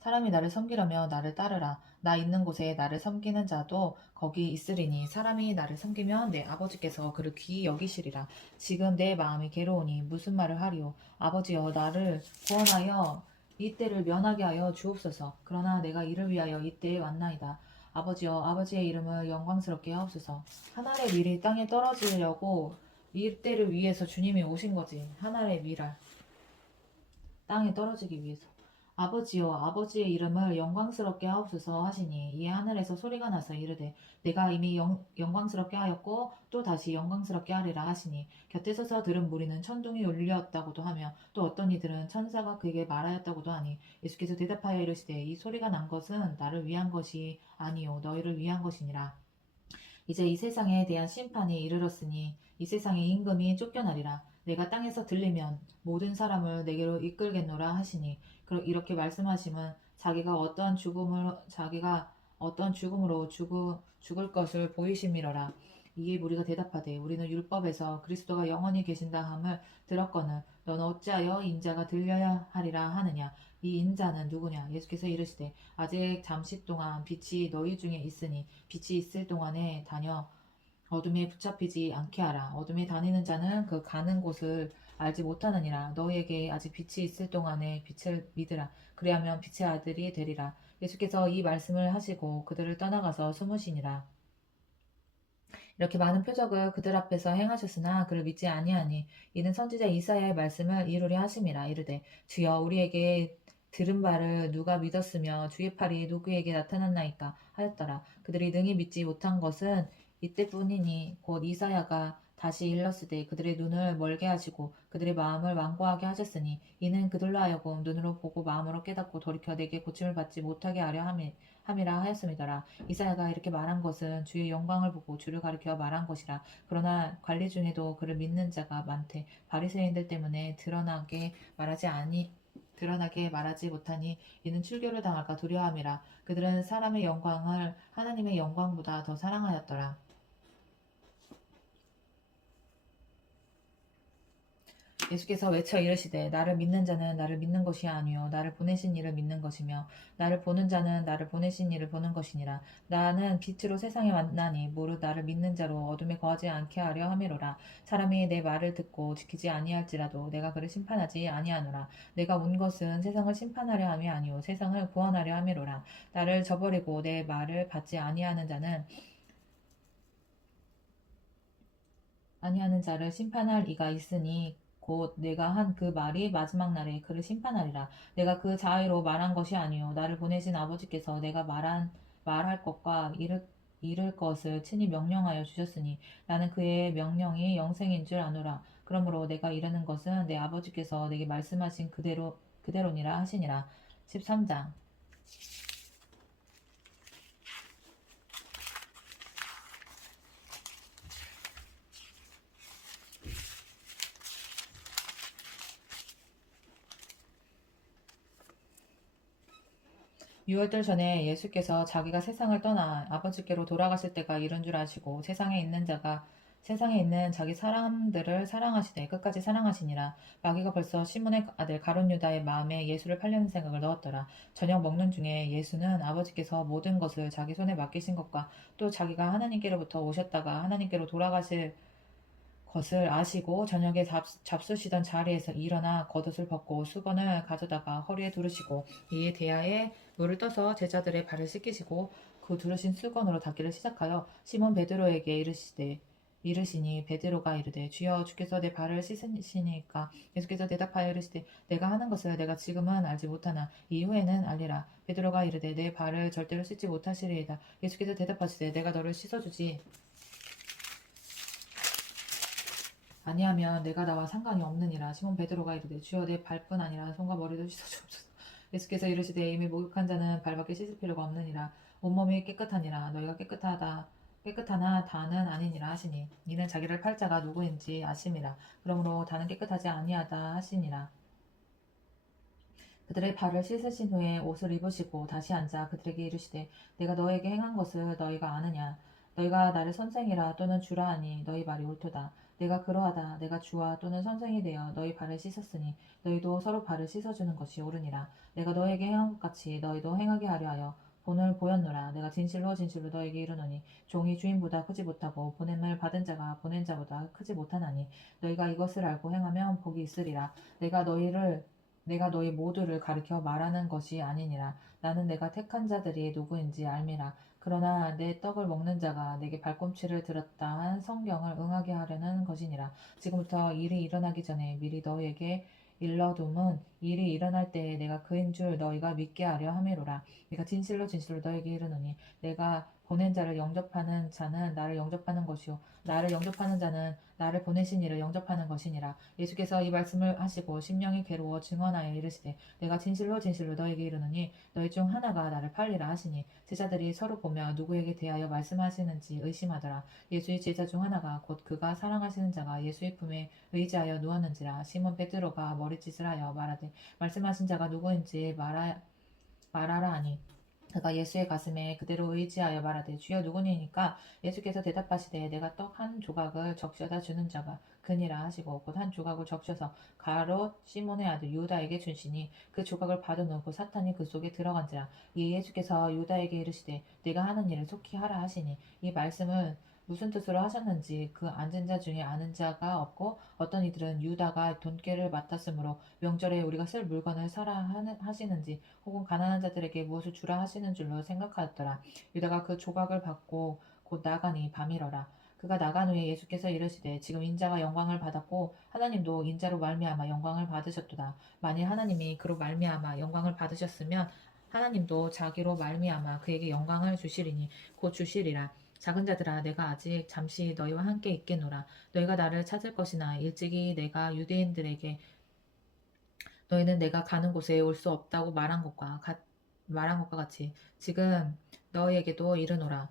사람이 나를 섬기려면 나를 따르라. 나 있는 곳에 나를 섬기는 자도 거기 있으리니 사람이 나를 섬기면 내 아버지께서 그를 귀히 여기시리라. 지금 내 마음이 괴로우니 무슨 말을 하리요? 아버지여 나를 구원하여 이 때를 면하게 하여 주옵소서. 그러나 내가 이를 위하여 이 때에 왔나이다. 아버지여 아버지의 이름을 영광스럽게 하옵소서. 하늘의 밀이 땅에 떨어지려고 이 때를 위해서 주님이 오신 거지. 하늘의 밀알 땅에 떨어지기 위해서. 아버지여 아버지의 이름을 영광스럽게 하옵소서 하시니 이에 하늘에서 소리가 나서 이르되 내가 이미 영광스럽게 하였고 또 다시 영광스럽게 하리라 하시니 곁에 서서 들은 무리는 천둥이 울렸다고도 하며 또 어떤 이들은 천사가 그에게 말하였다고도 하니 예수께서 대답하여 이르시되 이 소리가 난 것은 나를 위한 것이 아니요 너희를 위한 것이니라. 이제 이 세상에 대한 심판이 이르렀으니 이 세상의 임금이 쫓겨나리라. 내가 땅에서 들리면 모든 사람을 내게로 이끌겠노라 하시니 이렇게 말씀하심은 자기가 어떤 죽음으로 죽을 것을 보이심이러라. 이에 우리가 대답하되 우리는 율법에서 그리스도가 영원히 계신다 함을 들었거늘 너는 어찌하여 인자가 들려야 하리라 하느냐. 이 인자는 누구냐. 예수께서 이르시되 아직 잠시 동안 빛이 너희 중에 있으니 빛이 있을 동안에 다녀 어둠에 붙잡히지 않게 하라. 어둠에 다니는 자는 그 가는 곳을 알지 못하느니라. 너희에게 아직 빛이 있을 동안에 빛을 믿으라. 그리하면 빛의 아들이 되리라. 예수께서 이 말씀을 하시고 그들을 떠나가서 숨으시니라. 이렇게 많은 표적을 그들 앞에서 행하셨으나 그를 믿지 아니하니 이는 선지자 이사야의 말씀을 이루려 하심이라. 이르되 주여 우리에게 들은 바를 누가 믿었으며 주의 팔이 누구에게 나타났나이까 하였더라. 그들이 능히 믿지 못한 것은 이때뿐이니 곧 이사야가 다시 일렀으되 그들의 눈을 멀게 하시고 그들의 마음을 완고하게 하셨으니 이는 그들로 하여금 눈으로 보고 마음으로 깨닫고 돌이켜 내게 고침을 받지 못하게 하려 함이라 하였음이더라. 이사야가 이렇게 말한 것은 주의 영광을 보고 주를 가리켜 말한 것이라. 그러나 관리 중에도 그를 믿는 자가 많되 바리새인들 때문에 드러나게 말하지 못하니 이는 출교를 당할까 두려워함이라. 그들은 사람의 영광을 하나님의 영광보다 더 사랑하였더라. 예수께서 외쳐 이르시되 나를 믿는 자는 나를 믿는 것이 아니요 나를 보내신 이를 믿는 것이며 나를 보는 자는 나를 보내신 이를 보는 것이니라. 나는 빛으로 세상에 왔나니 무릇 나를 믿는 자로 어둠에 거하지 않게 하려 함이로라. 사람이 내 말을 듣고 지키지 아니할지라도 내가 그를 심판하지 아니하노라. 내가 온 것은 세상을 심판하려 함이 아니요 세상을 구원하려 함이로라. 나를 저버리고 내 말을 받지 아니하는 자를 심판할 이가 있으니 곧 내가 한 그 말이 마지막 날에 그를 심판하리라. 내가 그 자의로 말한 것이 아니요 나를 보내신 아버지께서 내가 말할 것과 이를 것을 친히 명령하여 주셨으니 나는 그의 명령이 영생인 줄 아노라. 그러므로 내가 이르는 것은 내 아버지께서 내게 말씀하신 그대로니라 하시니라. 13장. 6월달 전에 예수께서 자기가 세상을 떠나 아버지께로 돌아가실 때가 이른 줄 아시고 세상에 있는 자기 사람들을 사랑하시되 끝까지 사랑하시니라. 마귀가 벌써 시몬의 아들 가룟 유다의 마음에 예수를 팔려는 생각을 넣었더라. 저녁 먹는 중에 예수는 아버지께서 모든 것을 자기 손에 맡기신 것과 또 자기가 하나님께로부터 오셨다가 하나님께로 돌아가실 것을 아시고 저녁에 잡수시던 자리에서 일어나 겉옷을 벗고 수건을 가져다가 허리에 두르시고 이에 대야에 물을 떠서 제자들의 발을 씻기시고 그 두르신 수건으로 닦기를 시작하여 시몬 베드로에게 이르시니 베드로가 이르되 주여 주께서 내 발을 씻으시니까 예수께서 대답하여 이르시되 내가 하는 것을 내가 지금은 알지 못하나 이후에는 알리라. 베드로가 이르되 내 발을 절대로 씻지 못하시리이다. 예수께서 대답하시되 내가 너를 씻어주지 아니하면 내가 나와 상관이 없느니라. 시몬 베드로가 이르되 주여 내 발뿐 아니라 손과 머리도 씻어주옵소서. 예수께서 이르시되 이미 목욕한 자는 발밖에 씻을 필요가 없느니라. 온몸이 깨끗하니라. 너희가 깨끗하나 다는 아니니라 하시니 이는 자기를 팔 자가 누구인지 아심이라. 그러므로 다는 깨끗하지 아니하다 하시니라. 그들의 발을 씻으신 후에 옷을 입으시고 다시 앉아 그들에게 이르시되 내가 너에게 행한 것을 너희가 아느냐. 너희가 나를 선생이라 또는 주라 하니 너희 말이 옳도다. 내가 그러하다. 내가 주와 또는 선생이 되어 너희 발을 씻었으니 너희도 서로 발을 씻어주는 것이 옳으니라. 내가 너에게 행한 것 같이 너희도 행하게 하려 하여 본을 보였노라. 내가 진실로 진실로 너에게 이르노니 종이 주인보다 크지 못하고 보냄을 받은 자가 보낸 자보다 크지 못하나니 너희가 이것을 알고 행하면 복이 있으리라. 내가 너희 모두를 가르쳐 말하는 것이 아니니라. 나는 내가 택한 자들이 누구인지 알미라. 그러나 내 떡을 먹는 자가 내게 발꿈치를 들었다 한 성경을 응하게 하려는 것이니라. 지금부터 일이 일어나기 전에 미리 너희에게 일러둠은 일이 일어날 때에 내가 그인 줄 너희가 믿게 하려 함이로라. 내가 진실로 진실로 너희에게 이르노니 내가 보낸 자를 영접하는 자는 나를 영접하는 것이요 나를 영접하는 자는 나를 보내신 이를 영접하는 것이니라. 예수께서 이 말씀을 하시고 심령이 괴로워 증언하여 이르시되 내가 진실로 진실로 너희에게 이르노니 너희 중 하나가 나를 팔리라 하시니 제자들이 서로 보며 누구에게 대하여 말씀하시는지 의심하더라. 예수의 제자 중 하나가 곧 그가 사랑하시는 자가 예수의 품에 의지하여 누웠는지라. 시몬 베드로가 머리짓을 하여 말하되 말씀하신 자가 누구인지 말하라 하니 그가 예수의 가슴에 그대로 의지하여 말하되 주여 누구니이까. 예수께서 대답하시되 내가 떡 한 조각을 적셔다 주는 자가 그니라 하시고 곧 한 조각을 적셔서 가롯 시몬의 아들 유다에게 주시니 그 조각을 받아놓고 사탄이 그 속에 들어간지라. 이에 예수께서 유다에게 이르시되 네가 하는 일을 속히 하라 하시니 이 말씀을 무슨 뜻으로 하셨는지 그 앉은 자 중에 아는 자가 없고 어떤 이들은 유다가 돈꾀를 맡았으므로 명절에 우리가 쓸 물건을 사라 하시는지 혹은 가난한 자들에게 무엇을 주라 하시는 줄로 생각하였더라. 유다가 그 조각을 받고 곧 나가니 밤이러라. 그가 나간 후에 예수께서 이르시되 지금 인자가 영광을 받았고 하나님도 인자로 말미암아 영광을 받으셨도다. 만일 하나님이 그로 말미암아 영광을 받으셨으면 하나님도 자기로 말미암아 그에게 영광을 주시리니 곧 주시리라. 작은 자들아 내가 아직 잠시 너희와 함께 있겠노라. 너희가 나를 찾을 것이나 일찍이 내가 유대인들에게 너희는 내가 가는 곳에 올 수 없다고 말한 것과 같이 지금 너희에게도 이르노라.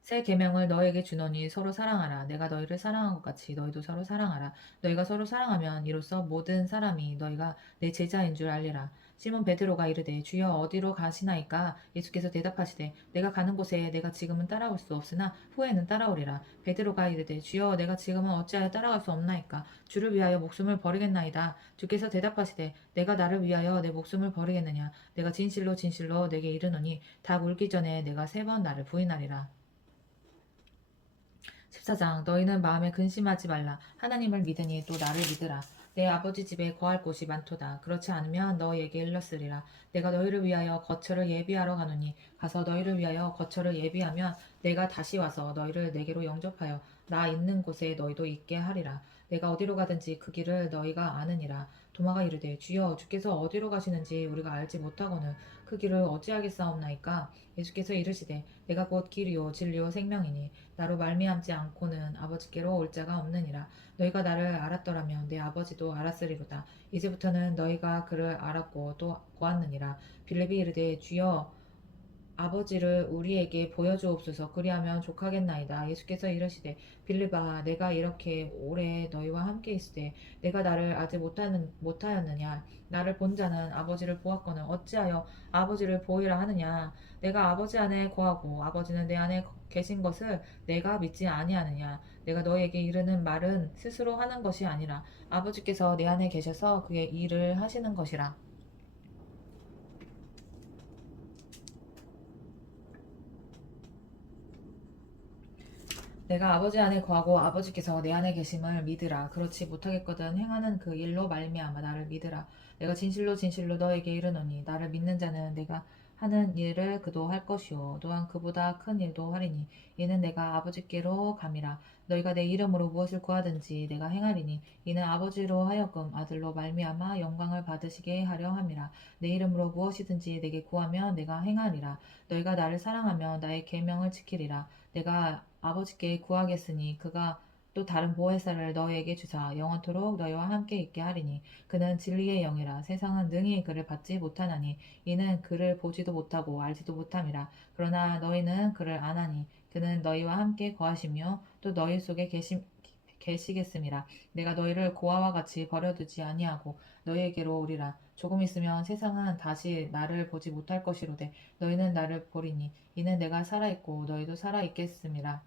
새 계명을 너희에게 주노니 서로 사랑하라. 내가 너희를 사랑한 것 같이 너희도 서로 사랑하라. 너희가 서로 사랑하면 이로써 모든 사람이 너희가 내 제자인 줄 알리라. 시몬 베드로가 이르되 주여 어디로 가시나이까? 예수께서 대답하시되 내가 가는 곳에 내가 지금은 따라올 수 없으나 후에는 따라오리라. 베드로가 이르되 주여 내가 지금은 어찌하여 따라갈 수 없나이까? 주를 위하여 목숨을 버리겠나이다. 주께서 대답하시되 내가 나를 위하여 내 목숨을 버리겠느냐? 내가 진실로 진실로 내게 이르노니 닭 울기 전에 내가 3번 나를 부인하리라. 14장 너희는 마음에 근심하지 말라. 하나님을 믿으니 또 나를 믿으라. 내 아버지 집에 거할 곳이 많도다. 그렇지 않으면 너희에게 일렀으리라. 내가 너희를 위하여 거처를 예비하러 가노니 가서 너희를 위하여 거처를 예비하면 내가 다시 와서 너희를 내게로 영접하여 나 있는 곳에 너희도 있게 하리라. 내가 어디로 가든지 그 길을 너희가 아느니라. 도마가 이르되 주여 주께서 어디로 가시는지 우리가 알지 못하고는 그 길을 어찌하겠사옵나이까. 예수께서 이르시되 내가 곧 길이요 진리요 생명이니 나로 말미암지 않고는 아버지께로 올 자가 없느니라. 너희가 나를 알았더라면 내 아버지도 알았으리로다. 이제부터는 너희가 그를 알았고 또 보았느니라. 빌립이 이르되 주여 아버지를 우리에게 보여주옵소서. 그리하면 족하겠나이다. 예수께서 이르시되 빌립아 내가 이렇게 오래 너희와 함께 있으되 내가 나를 아직 못하였느냐. 나를 본 자는 아버지를 보았거늘 어찌하여 아버지를 보이라 하느냐. 내가 아버지 안에 거하고 아버지는 내 안에 계신 것을 내가 믿지 아니하느냐. 내가 너희에게 이르는 말은 스스로 하는 것이 아니라 아버지께서 내 안에 계셔서 그의 일을 하시는 것이라. 내가 아버지 안에 거하고 아버지께서 내 안에 계심을 믿으라. 그렇지 못하겠거든 행하는 그 일로 말미암아 나를 믿으라. 내가 진실로 진실로 너에게 이르노니 나를 믿는 자는 내가 하는 일을 그도 할 것이요 또한 그보다 큰 일도 하리니 이는 내가 아버지께로 감이라. 너희가 내 이름으로 무엇을 구하든지 내가 행하리니 이는 아버지로 하여금 아들로 말미암아 영광을 받으시게 하려 함이라. 내 이름으로 무엇이든지 내게 구하면 내가 행하리라. 너희가 나를 사랑하면 나의 계명을 지키리라. 내가 아버지께 구하겠으니 그가 또 다른 보혜사를 너희에게 주사 영원토록 너희와 함께 있게 하리니 그는 진리의 영이라. 세상은 능히 그를 받지 못하나니 이는 그를 보지도 못하고 알지도 못함이라. 그러나 너희는 그를 아나니 그는 너희와 함께 거하시며 또 너희 속에 계시겠음이라. 내가 너희를 고아와 같이 버려두지 아니하고 너희에게로 오리라. 조금 있으면 세상은 다시 나를 보지 못할 것이로되 너희는 나를 보리니 이는 내가 살아있고 너희도 살아있겠음이라.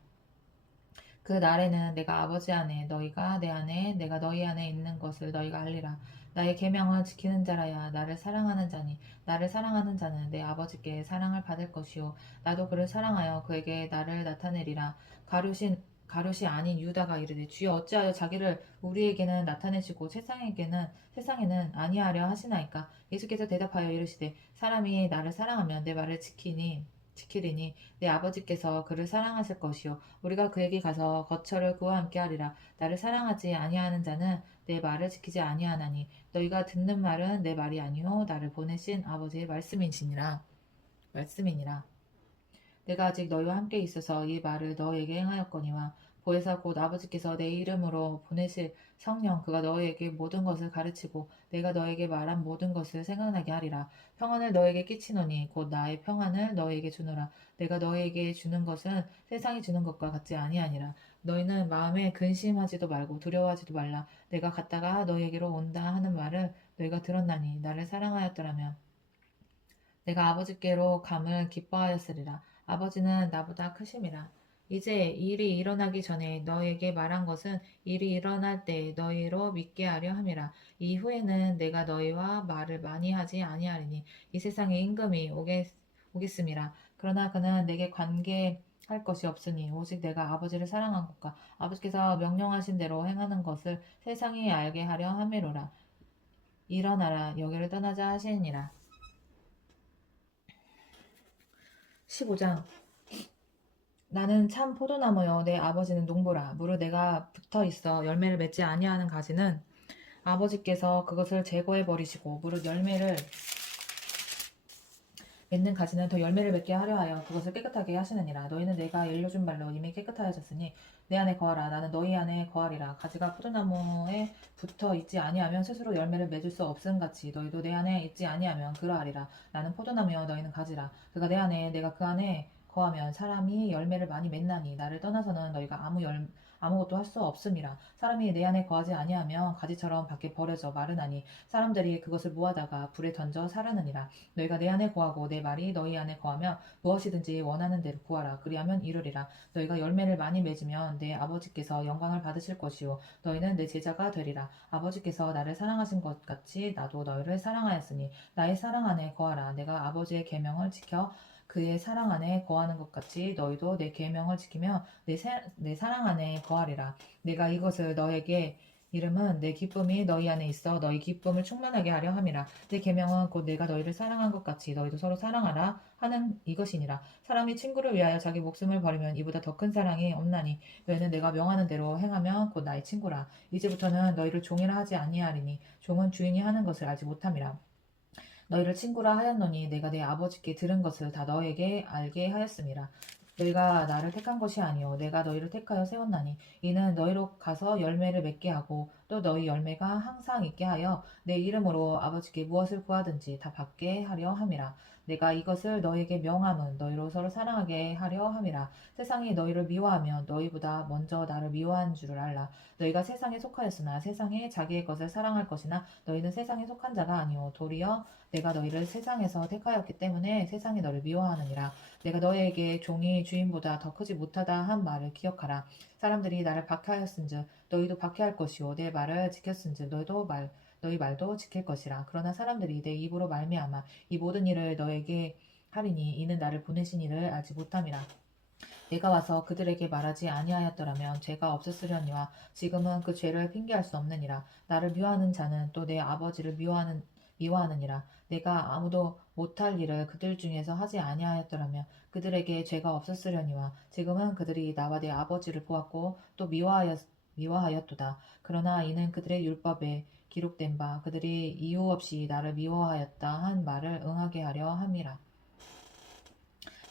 그 날에는 내가 아버지 안에 너희가 내 안에 내가 너희 안에 있는 것을 너희가 알리라. 나의 계명을 지키는 자라야 나를 사랑하는 자니 나를 사랑하는 자는 내 아버지께 사랑을 받을 것이요 나도 그를 사랑하여 그에게 나를 나타내리라. 가룟이 아닌 유다가 이르되 주여 어찌하여 자기를 우리에게는 나타내시고 세상에는 아니하려 하시나이까. 예수께서 대답하여 이르시되 사람이 나를 사랑하면 내 말을 지키리니 내 아버지께서 그를 사랑하실 것이요 우리가 그에게 가서 거처를 그와 함께 하리라. 나를 사랑하지 아니하는 자는 내 말을 지키지 아니하나니 너희가 듣는 말은 내 말이 아니요 나를 보내신 아버지의 말씀이니라. 내가 아직 너희와 함께 있어서 이 말을 너희에게 행하였거니와 보혜사 곧 아버지께서 내 이름으로 보내실 성령 그가 너희에게 모든 것을 가르치고 내가 너에게 말한 모든 것을 생각나게 하리라. 평안을 너에게 끼치노니 곧 나의 평안을 너희에게 주노라. 내가 너희에게 주는 것은 세상이 주는 것과 같지 아니하니라. 너희는 마음에 근심하지도 말고 두려워하지도 말라. 내가 갔다가 너희에게로 온다 하는 말을 너희가 들었나니 나를 사랑하였더라면 내가 아버지께로 감을 기뻐하였으리라. 아버지는 나보다 크심이라. 이제 일이 일어나기 전에 너에게 말한 것은 일이 일어날 때 너희로 믿게 하려 함이라. 이후에는 내가 너희와 말을 많이 하지 아니하리니 이 세상에 임금이 오겠음이라. 그러나 그는 내게 관계할 것이 없으니 오직 내가 아버지를 사랑한 것과 아버지께서 명령하신 대로 행하는 것을 세상이 알게 하려 함이로라. 일어나라 여기를 떠나자 하시니라. 15장 나는 참 포도나무여 내 아버지는 농부라. 무릇 내가 붙어 있어 열매를 맺지 아니하는 가지는 아버지께서 그것을 제거해 버리시고 무릇 열매를 맺는 가지는 더 열매를 맺게 하려 하여 그것을 깨끗하게 하시느니라. 너희는 내가 일러준 말로 이미 깨끗하여졌으니 내 안에 거하라. 나는 너희 안에 거하리라. 가지가 포도나무에 붙어 있지 아니하면 스스로 열매를 맺을 수 없음같이 너희도 내 안에 있지 아니하면 그러하리라. 나는 포도나무여 너희는 가지라. 그가 내 안에 내가 그 안에 거하면 사람이 열매를 많이 맺나니 나를 떠나서는 너희가 아무것도 할 수 없음이라. 사람이 내 안에 거하지 아니하면 가지처럼 밖에 버려져 마르나니 사람들이 그것을 모아다가 불에 던져 사르느니라. 너희가 내 안에 거하고 내 말이 너희 안에 거하면 무엇이든지 원하는 대로 구하라. 그리하면 이루리라. 너희가 열매를 많이 맺으면 내 아버지께서 영광을 받으실 것이요 너희는 내 제자가 되리라. 아버지께서 나를 사랑하신 것 같이 나도 너희를 사랑하였으니 나의 사랑 안에 거하라. 내가 아버지의 계명을 지켜 그의 사랑 안에 거하는 것 같이 너희도 내 계명을 지키며 내 사랑 안에 거하리라. 내가 이것을 너에게 이름은 내 기쁨이 너희 안에 있어 너희 기쁨을 충만하게 하려 함이라. 내 계명은 곧 내가 너희를 사랑한 것 같이 너희도 서로 사랑하라 하는 이것이니라. 사람이 친구를 위하여 자기 목숨을 버리면 이보다 더 큰 사랑이 없나니 너희는 내가 명하는 대로 행하면 곧 나의 친구라. 이제부터는 너희를 종이라 하지 아니하리니 종은 주인이 하는 것을 알지 못함이라. 너희를 친구라 하였노니 내가 내 아버지께 들은 것을 다 너에게 알게 하였음이라. 너희가 나를 택한 것이 아니요 내가 너희를 택하여 세웠나니 이는 너희로 가서 열매를 맺게 하고 또 너희 열매가 항상 있게 하여 내 이름으로 아버지께 무엇을 구하든지 다 받게 하려 함이라. 내가 이것을 너희에게 명함은 너희로 서로 사랑하게 하려 함이라. 세상이 너희를 미워하면 너희보다 먼저 나를 미워한 줄을 알라. 너희가 세상에 속하였으나 세상에 자기의 것을 사랑할 것이나 너희는 세상에 속한 자가 아니오 도리어 내가 너희를 세상에서 택하였기 때문에 세상이 너를 미워하느니라. 내가 너희에게 종이 주인보다 더 크지 못하다 한 말을 기억하라. 사람들이 나를 박해하였은즉 너희도 박해할 것이요 내 말을 지켰은즉 너희 말도 지킬 것이라. 그러나 사람들이 내 입으로 말미암아 이 모든 일을 너에게 하리니 이는 나를 보내신 이를 알지 못함이라. 내가 와서 그들에게 말하지 아니하였더라면 죄가 없었으려니와 지금은 그 죄를 핑계할 수 없느니라. 나를 미워하는 자는 또 내 아버지를 미워하느니라. 내가 아무도 못할 일을 그들 중에서 하지 아니하였더라면 그들에게 죄가 없었으려니와 지금은 그들이 나와 내 아버지를 보았고 또 미워하였도다. 그러나 이는 그들의 율법에 기록된 바 그들이 이유 없이 나를 미워하였다 한 말을 응하게 하려 함이라.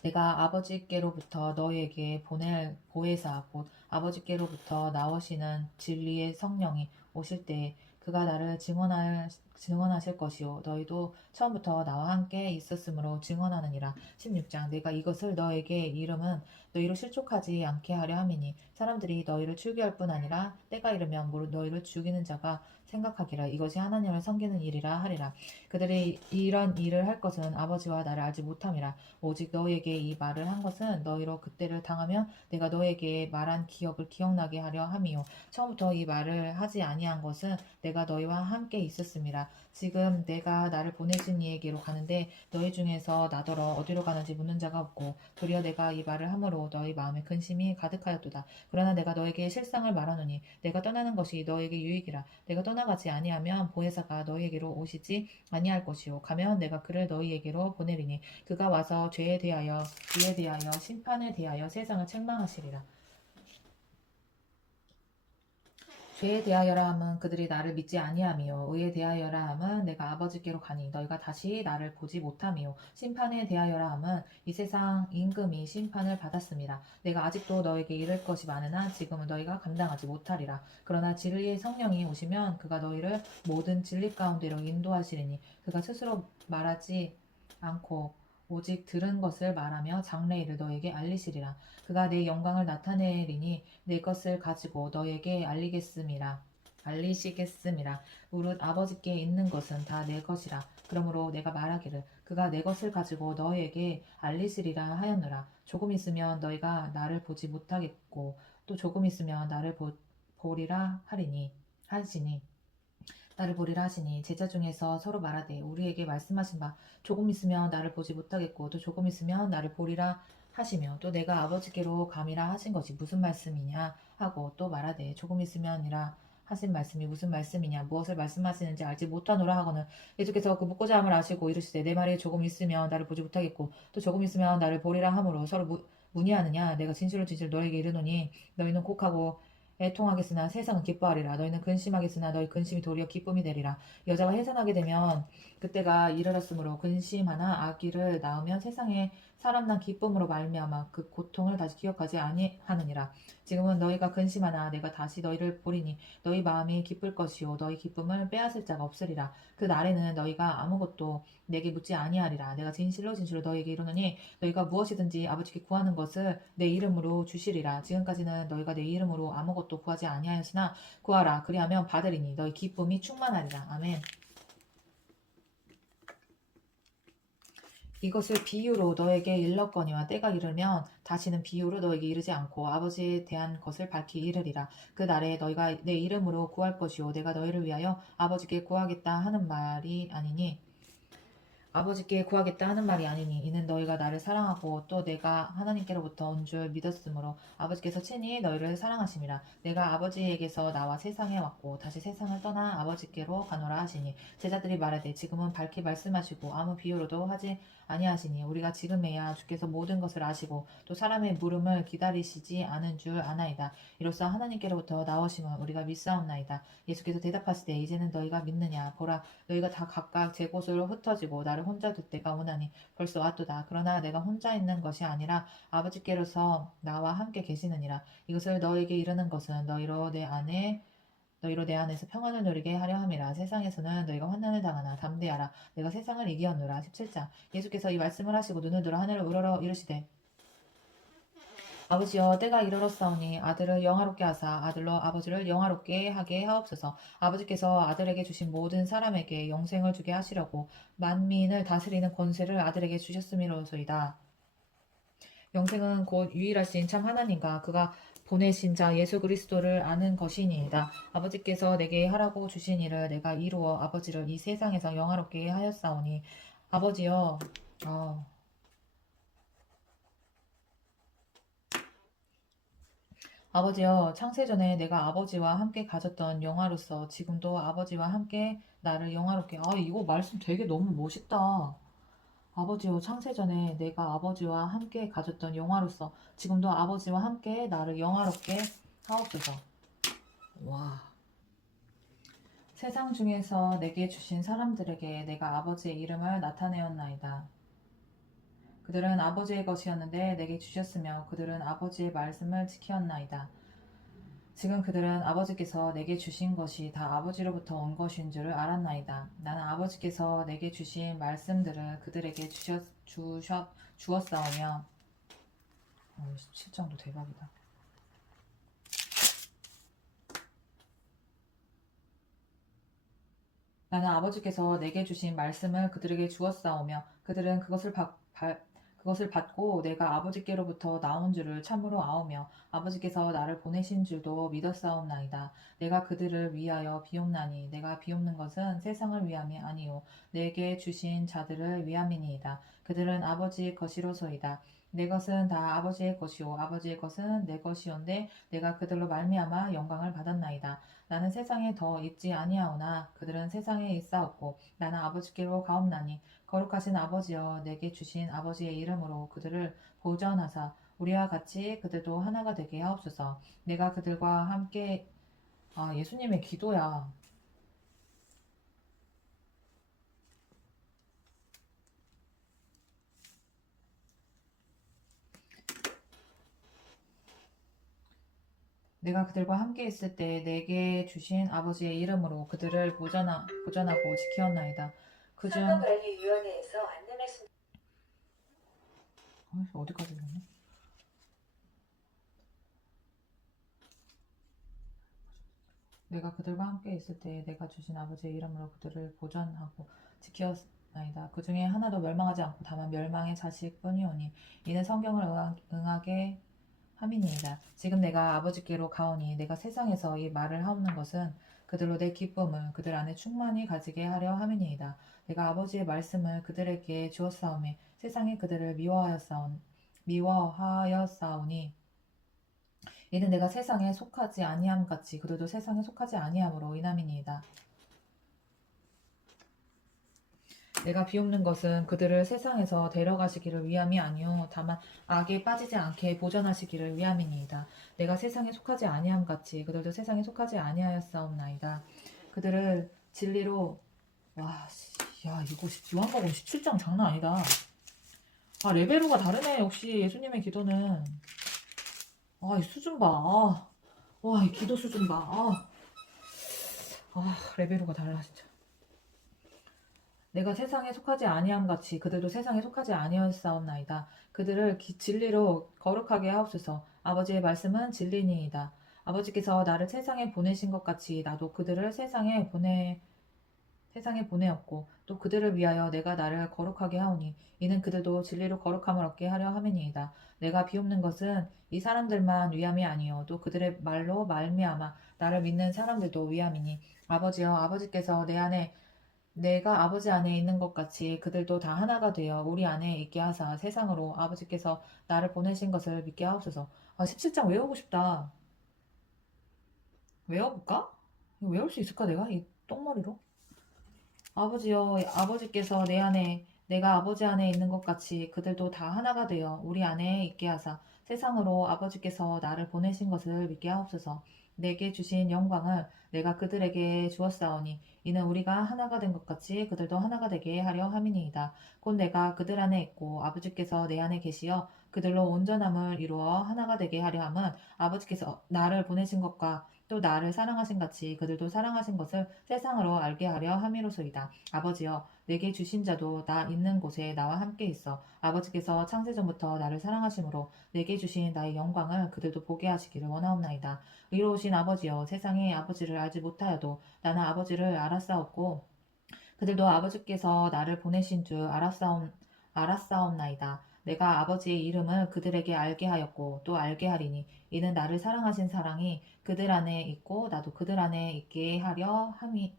내가 아버지께로부터 너희에게 보낼 보혜사 곧 아버지께로부터 나오시는 진리의 성령이 오실 때에 그가 나를 증언하실 것이요 너희도 처음부터 나와 함께 있었으므로 증언하느니라. 16장 내가 이것을 너에게 이름은 너희로 실족하지 않게 하려 함이니 사람들이 너희를 출교할 뿐 아니라 때가 이르면 너희를 죽이는 자가 생각하기를 이것이 하나님을 섬기는 일이라 하리라. 그들이 이런 일을 할 것은 아버지와 나를 알지 못함이라. 오직 너희에게 이 말을 한 것은 너희로 그때를 당하면 내가 너희에게 말한 기억을 기억나게 하려 함이요 처음부터 이 말을 하지 아니한 것은 내가 너희와 함께 있었음이라. 지금 내가 나를 보내신 이에게로 가는데 너희 중에서 나더러 어디로 가는지 묻는 자가 없고 도리어 내가 이 말을 함으로 너희 마음에 근심이 가득하였도다. 그러나 내가 너에게 실상을 말하노니 내가 떠나는 것이 너에게 유익이라. 내가 떠나가지 아니하면 보혜사가 너희에게로 오시지 아니할 것이요 가면 내가 그를 너희에게로 보내리니 그가 와서 죄에 대하여 의에 대하여 심판에 대하여 세상을 책망하시리라. 죄에 대하여라 함은 그들이 나를 믿지 아니함이요 의에 대하여라 함은 내가 아버지께로 가니 너희가 다시 나를 보지 못함이요 심판에 대하여라 함은 이 세상 임금이 심판을 받았습니다. 내가 아직도 너에게 이를 것이 많으나 지금은 너희가 감당하지 못하리라. 그러나 진리의 성령이 오시면 그가 너희를 모든 진리 가운데로 인도하시리니 그가 스스로 말하지 않고 오직 들은 것을 말하며 장래일을 너에게 알리시리라. 그가 내 영광을 나타내리니 내 것을 가지고 너에게 알리시겠음이라. 무릇 아버지께 있는 것은 다 내 것이라. 그러므로 내가 말하기를 그가 내 것을 가지고 너에게 알리시리라 하였노라. 조금 있으면 너희가 나를 보지 못하겠고 또 조금 있으면 나를 보리라 하시니 나를 보리라 하시니 제자 중에서 서로 말하되 우리에게 말씀하신 바 조금 있으면 나를 보지 못하겠고 또 조금 있으면 나를 보리라 하시며 또 내가 아버지께로 감이라 하신 것이 무슨 말씀이냐 하고 또 말하되 조금 있으면이라 하신 말씀이 무슨 말씀이냐 무엇을 말씀하시는지 알지 못하노라 하거늘 예수께서 그 묻고자 함을 아시고 이르시되 내 말이 조금 있으면 나를 보지 못하겠고 또 조금 있으면 나를 보리라 함으로 서로 문의하느냐 내가 진실로 너에게 이르노니 너희는 곡하고 애통하겠으나 세상은 기뻐하리라. 너희는 근심하겠으나 너희 근심이 도리어 기쁨이 되리라. 여자가 해산하게 되면 그때가 이르렀으므로 근심하나 아기를 낳으면 세상에 사람 난 기쁨으로 말미암아 그 고통을 다시 기억하지 아니하느니라. 지금은 너희가 근심하나 내가 다시 너희를 보리니 너희 마음이 기쁠 것이요 너희 기쁨을 빼앗을 자가 없으리라. 그 날에는 너희가 아무것도 내게 묻지 아니하리라. 내가 진실로 너희에게 이르노니 너희가 무엇이든지 아버지께 구하는 것을 내 이름으로 주시리라. 지금까지는 너희가 내 이름으로 아무것도 구하지 아니하였으나 구하라. 그리하면 받으리니 너희 기쁨이 충만하리라. 아멘. 이것을 비유로 너에게 일렀거니와 때가 이르면 다시는 비유로 너에게 이르지 않고 아버지에 대한 것을 밝히 이르리라. 그 날에 너희가 내 이름으로 구할 것이요 내가 너희를 위하여 아버지께 구하겠다 하는 말이 아니니 아버지께 구하겠다 하는 말이 아니니 이는 너희가 나를 사랑하고 또 내가 하나님께로부터 온 줄 믿었으므로 아버지께서 친히 너희를 사랑하심이라. 내가 아버지에게서 나와 세상에 왔고 다시 세상을 떠나 아버지께로 가노라 하시니 제자들이 말하되 지금은 밝히 말씀하시고 아무 비유로도 하지 아니하시니 우리가 지금에야 주께서 모든 것을 아시고 또 사람의 물음을 기다리시지 않은 줄 아나이다. 이로써 하나님께로부터 나오심을 우리가 믿사옵나이다. 예수께서 대답하시되 이제는 너희가 믿느냐. 보라 너희가 다 각각 제 곳으로 흩어지고 나를 혼자 둘 때가 오나니 벌써 왔도다. 그러나 내가 혼자 있는 것이 아니라 아버지께로서 나와 함께 계시느니라. 이것을 너에게 이르는 것은 너희로 내 안에서 평안을 누리게 하려 함이라. 세상에서는 너희가 환난을 당하나 담대하라. 내가 세상을 이기었노라. 17장. 예수께서 이 말씀을 하시고 눈을 들어 하늘을 우러러 이르시되 아버지여 때가 이르렀사오니 아들을 영화롭게 하사 아들로 아버지를 영화롭게 하게 하옵소서. 아버지께서 아들에게 주신 모든 사람에게 영생을 주게 하시려고 만민을 다스리는 권세를 아들에게 주셨음이로소이다. 영생은 곧 유일하신 참 하나님과 그가 보내신 자 예수 그리스도를 아는 것이니이다. 아버지께서 내게 하라고 주신 일을 내가 이루어 아버지를 이 세상에서 영화롭게 하였사오니 아버지여 아버지여 창세전에 내가 아버지와 함께 가졌던 영화로서 지금도 아버지와 함께 나를 영화롭게 이거 말씀 되게 너무 멋있다. 아버지여 창세전에 내가 아버지와 함께 가졌던 영화로서 지금도 아버지와 함께 나를 영화롭게 하옵소서. 와. 세상 중에서 내게 주신 사람들에게 내가 아버지의 이름을 나타내었나이다. 그들은 아버지의 것이었는데 내게 주셨으며 그들은 아버지의 말씀을 지켰나이다. 지금 그들은 아버지께서 내게 주신 것이 다 아버지로부터 온 것인 줄을 알았나이다. 나는 아버지께서 내게 주신 말씀들을 그들에게 주었사오며 17장도 대박이다. 나는 아버지께서 내게 주신 말씀을 그들에게 주었사오며 그들은 그것을 받고 내가 아버지께로부터 나온 줄을 참으로 아오며 아버지께서 나를 보내신 줄도 믿었사옵나이다. 내가 그들을 위하여 비옵나니 내가 비옵는 것은 세상을 위함이 아니요 내게 주신 자들을 위함이니이다. 그들은 아버지의 것이로소이다. 내 것은 다 아버지의 것이요 아버지의 것은 내 것이온데 내가 그들로 말미암아 영광을 받았나이다. 나는 세상에 더 있지 아니하오나 그들은 세상에 있사옵고 나는 아버지께로 가옵나니 거룩하신 아버지여 내게 주신 아버지의 이름으로 그들을 보전하사 우리와 같이 그들도 하나가 되게 하옵소서. 내가 그들과 함께 예수님의 기도야. 내가 그들과 함께 있을 때 내게 주신 아버지의 이름으로 그들을 보전하고 지키었나이다. 그중 선거관리위원회에서 안내 말씀 어디까지 읽었네? 내가 그들과 함께 있을 때 내가 주신 아버지의 이름으로 그들을 보전하고 지키었나이다. 그 중에 하나도 멸망하지 않고 다만 멸망의 자식뿐이오니 이는 성경을 응하게 함이니이다. 지금 내가 아버지께로 가오니 내가 세상에서 이 말을 하옵는 것은 그들로 내 기쁨을 그들 안에 충만히 가지게 하려 함이니이다. 내가 아버지의 말씀을 그들에게 주었사오매 세상이 그들을 미워하였사오니 이는 내가 세상에 속하지 아니함 같이 그들도 세상에 속하지 아니함으로 인함이니이다. 내가 비옵는 것은 그들을 세상에서 데려가시기를 위함이 아니요 다만 악에 빠지지 않게 보전하시기를 위함이니이다. 내가 세상에 속하지 아니함 같이 그들도 세상에 속하지 아니하였사옵나이다. 그들을 진리로 야 이거 요한복음 17장 장난 아니다. 레벨로가 다르네. 역시 예수님의 기도는 이 수준 봐. 이 기도 수준 봐. 레벨로가 달라 진짜. 내가 세상에 속하지 아니함 같이 그들도 세상에 속하지 아니하였사옵나이다. 그들을 진리로 거룩하게 하옵소서. 아버지의 말씀은 진리니이다. 아버지께서 나를 세상에 보내신 것 같이 나도 그들을 세상에 보내었고 또 그들을 위하여 내가 나를 거룩하게 하오니 이는 그들도 진리로 거룩함을 얻게 하려 함이니이다. 내가 비옵는 것은 이 사람들만 위함이 아니요 또 그들의 말로 말미암아 나를 믿는 사람들도 위함이니 아버지여 아버지께서 내 안에 내가 아버지 안에 있는 것 같이 그들도 다 하나가 되어 우리 안에 있게 하사 세상으로 아버지께서 나를 보내신 것을 믿게 하옵소서. 17장 외우고 싶다. 외워볼까? 이거 외울 수 있을까, 내가? 이 똥머리로? 아버지여, 아버지께서 내가 아버지 안에 있는 것 같이 그들도 다 하나가 되어 우리 안에 있게 하사 세상으로 아버지께서 나를 보내신 것을 믿게 하옵소서. 내게 주신 영광을 내가 그들에게 주었사오니 이는 우리가 하나가 된 것 같이 그들도 하나가 되게 하려 함이니이다. 곧 내가 그들 안에 있고 아버지께서 내 안에 계시어 그들로 온전함을 이루어 하나가 되게 하려 함은 아버지께서 나를 보내신 것과 또 나를 사랑하신 같이 그들도 사랑하신 것을 세상으로 알게 하려 함이로소이다. 아버지여, 내게 주신 자도 나 있는 곳에 나와 함께 있어. 아버지께서 창세전부터 나를 사랑하심으로 내게 주신 나의 영광을 그들도 보게 하시기를 원하옵나이다. 의로우신 아버지여, 세상에 아버지를 알지 못하여도 나는 아버지를 알았사옵고 그들도 아버지께서 나를 보내신 줄 알았사옵나이다. 내가 아버지의 이름을 그들에게 알게 하였고 또 알게 하리니 이는 나를 사랑하신 사랑이 그들 안에 있고 나도 그들 안에 있게 하려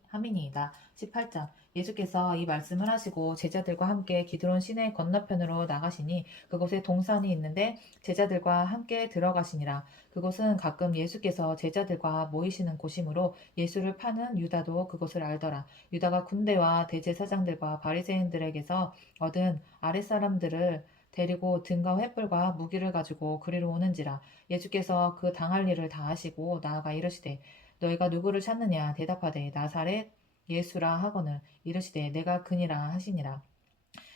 함이니이다. 18장 예수께서 이 말씀을 하시고 제자들과 함께 기드론 시내 건너편으로 나가시니 그곳에 동산이 있는데 제자들과 함께 들어가시니라. 그곳은 가끔 예수께서 제자들과 모이시는 곳이므로 예수를 파는 유다도 그곳을 알더라. 유다가 군대와 대제사장들과 바리새인들에게서 얻은 아랫사람들을 데리고 등과 횃불과 무기를 가지고 그리로 오는지라. 예수께서 그 당할 일을 다 하시고 나아가 이르시되 너희가 누구를 찾느냐 대답하되 나사렛 예수라 하거늘 이르시되 내가 그니라 하시니라.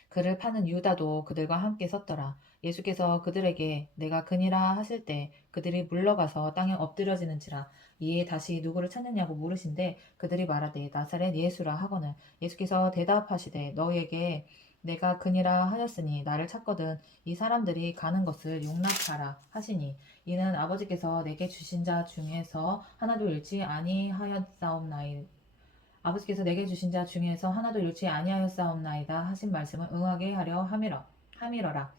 그를 파는 유다도 그들과 함께 섰더라. 예수께서 그들에게 내가 그니라 하실 때 그들이 물러가서 땅에 엎드려지는지라. 이에 다시 누구를 찾느냐고 물으신데 그들이 말하되 나사렛 예수라 하거늘 예수께서 대답하시되 너희에게 내가 그니라 하였으니 나를 찾거든 이 사람들이 가는 것을 용납하라 하시니 이는 아버지께서 내게 주신 자 중에서 하나도 잃지 아니하였사옵나이다. 아버지께서 내게 주신 자 중에서 하나도 잃지 아니하였사옵나이다 하신 말씀을 응하게 하려 함이러라.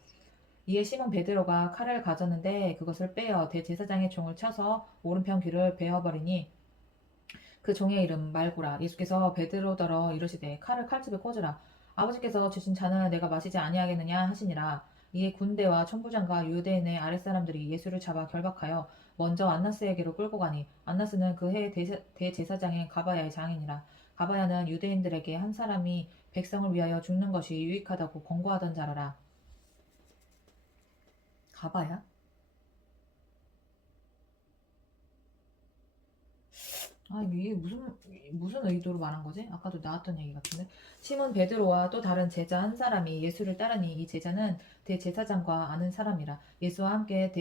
이에 시몬 베드로가 칼을 가졌는데 그것을 빼어 대제사장의 종을 쳐서 오른편 귀를 베어버리니 그 종의 이름 말구라. 예수께서 베드로더러 이르시되 칼을 칼집에 꽂으라. 아버지께서 주신 잔을 내가 마시지 아니하겠느냐 하시니라. 이에 군대와 천부장과 유대인의 아랫사람들이 예수를 잡아 결박하여 먼저 안나스에게로 끌고 가니 안나스는 그 해 대제사장의 가바야의 장인이라. 가바야는 유대인들에게 한 사람이 백성을 위하여 죽는 것이 유익하다고 권고하던 자라라. 가바야? 이게 무슨 의도로 말한 거지? 아까도 나왔던 얘기 같은데. 시몬 베드로와 또 다른 제자 한 사람이 예수를 따르니 이 제자는 대제사장과 아는 사람이라. 예수와 함께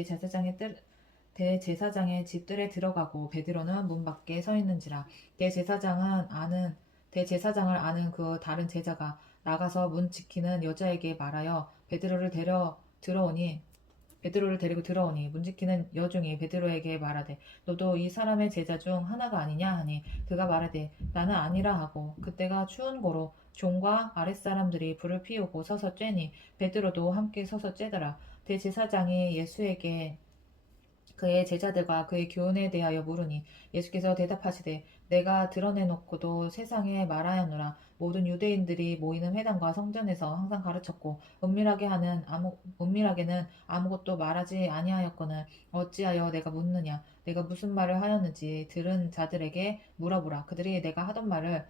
대제사장의 집들에 들어가고 베드로는 문 밖에 서 있는지라. 대제사장을 아는 그 다른 제자가 나가서 문 지키는 여자에게 말하여 베드로를 데리고 들어오니 문지키는 여종이 베드로에게 말하되 너도 이 사람의 제자 중 하나가 아니냐 하니 그가 말하되 나는 아니라 하고 그때가 추운 고로 종과 아랫사람들이 불을 피우고 서서 쬐니 베드로도 함께 서서 쬐더라. 대제사장이 예수에게 그의 제자들과 그의 교훈에 대하여 물으니 예수께서 대답하시되 내가 드러내놓고도 세상에 말하였노라. 모든 유대인들이 모이는 회당과 성전에서 항상 가르쳤고 은밀하게는 아무것도 말하지 아니하였거늘 어찌하여 내가 묻느냐. 내가 무슨 말을 하였는지 들은 자들에게 물어보라. 그들이 내가 하던 말을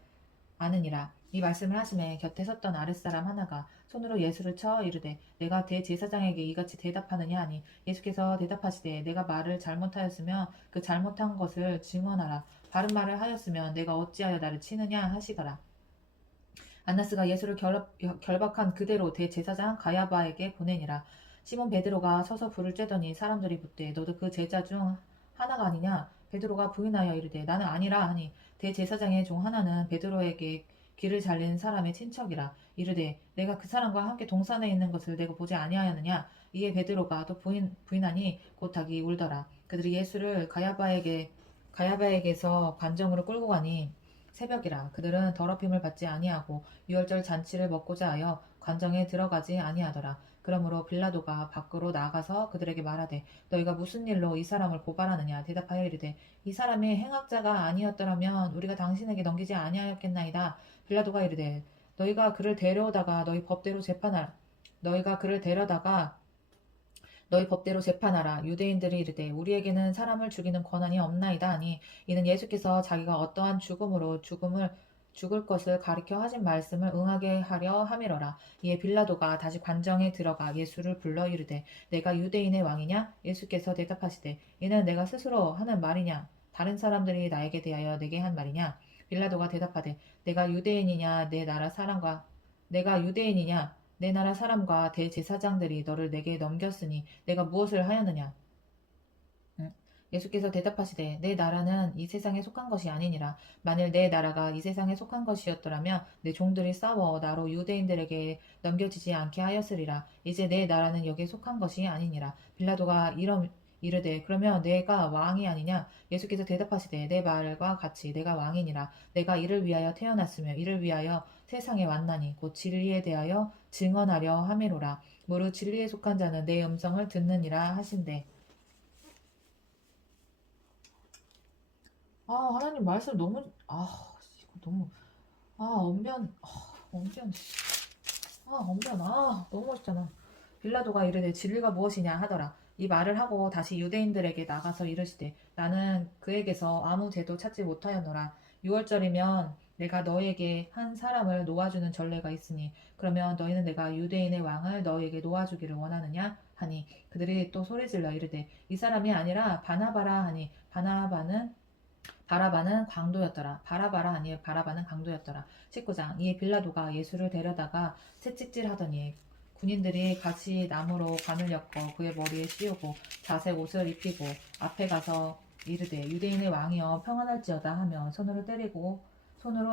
아느니라. 이 말씀을 하심에 곁에 섰던 아랫사람 하나가 손으로 예수를 쳐 이르되 내가 대제사장에게 이같이 대답하느냐 하니 예수께서 대답하시되 내가 말을 잘못하였으면 그 잘못한 것을 증언하라. 바른 말을 하였으면 내가 어찌하여 나를 치느냐 하시더라. 안나스가 예수를 결박한 그대로 대제사장 가야바에게 보내니라. 시몬 베드로가 서서 불을 쬐더니 사람들이 묻되 너도 그 제자 중 하나가 아니냐? 베드로가 부인하여 이르되 나는 아니라 하니 대제사장의 종 하나는 베드로에게 귀를 잘린 사람의 친척이라. 이르되 내가 그 사람과 함께 동산에 있는 것을 내가 보지 아니하였느냐? 이에 베드로가 또 부인하니 곧 닭이 울더라. 그들이 예수를 가야바에게서 관정으로 끌고 가니 새벽이라. 그들은 더럽힘을 받지 아니하고 유월절 잔치를 먹고자 하여 관정에 들어가지 아니하더라. 그러므로 빌라도가 밖으로 나가서 그들에게 말하되 너희가 무슨 일로 이 사람을 고발하느냐 대답하여 이르되 이 사람이 행악자가 아니었더라면 우리가 당신에게 넘기지 아니하였겠나이다. 빌라도가 이르되 너희가 그를 데려오다가 너희가 그를 데려다가 너희 법대로 재판하라. 유대인들이 이르되 우리에게는 사람을 죽이는 권한이 없나이다 하니 이는 예수께서 자기가 어떠한 죽음으로 죽을 것을 가리켜 하신 말씀을 응하게 하려 함이로라. 이에 빌라도가 다시 관정에 들어가 예수를 불러 이르되 내가 유대인의 왕이냐? 예수께서 대답하시되 이는 내가 스스로 하는 말이냐? 다른 사람들이 나에게 대하여 내게 한 말이냐? 빌라도가 대답하되 내가 유대인이냐? 내 나라 사람과 대제사장들이 너를 내게 넘겼으니 내가 무엇을 하였느냐? 응? 예수께서 대답하시되 내 나라는 이 세상에 속한 것이 아니니라. 만일 내 나라가 이 세상에 속한 것이었더라면 내 종들이 싸워 나로 유대인들에게 넘겨지지 않게 하였으리라. 이제 내 나라는 여기에 속한 것이 아니니라. 빌라도가 이르되 그러면 내가 왕이 아니냐? 예수께서 대답하시되 내 말과 같이 내가 왕이니라. 내가 이를 위하여 태어났으며 이를 위하여 세상에 왔나니 곧 진리에 대하여 증언하려 함이로라. 무릇 진리에 속한 자는 내 음성을 듣느니라 하신대. 하나님 말씀 너무 이거 너무 언변 너무 멋있잖아. 빌라도가 이르되 진리가 무엇이냐 하더라. 이 말을 하고 다시 유대인들에게 나가서 이르시되 나는 그에게서 아무 죄도 찾지 못하였노라. 6월절이면 내가 너에게 한 사람을 놓아주는 전례가 있으니 그러면 너희는 내가 유대인의 왕을 너희에게 놓아주기를 원하느냐 하니 그들이 또 소리질러 이르되 이 사람이 아니라 바나바라 하니 바라바는 강도였더라. 바라바라 아니 바라바는 강도였더라. 19장 이에 빌라도가 예수를 데려다가 채찍질하더니 군인들이 같이 나무로 관을 엮어 그의 머리에 씌우고 자색 옷을 입히고 앞에 가서 이르되 유대인의 왕이여 평안할지어다 하며 손으로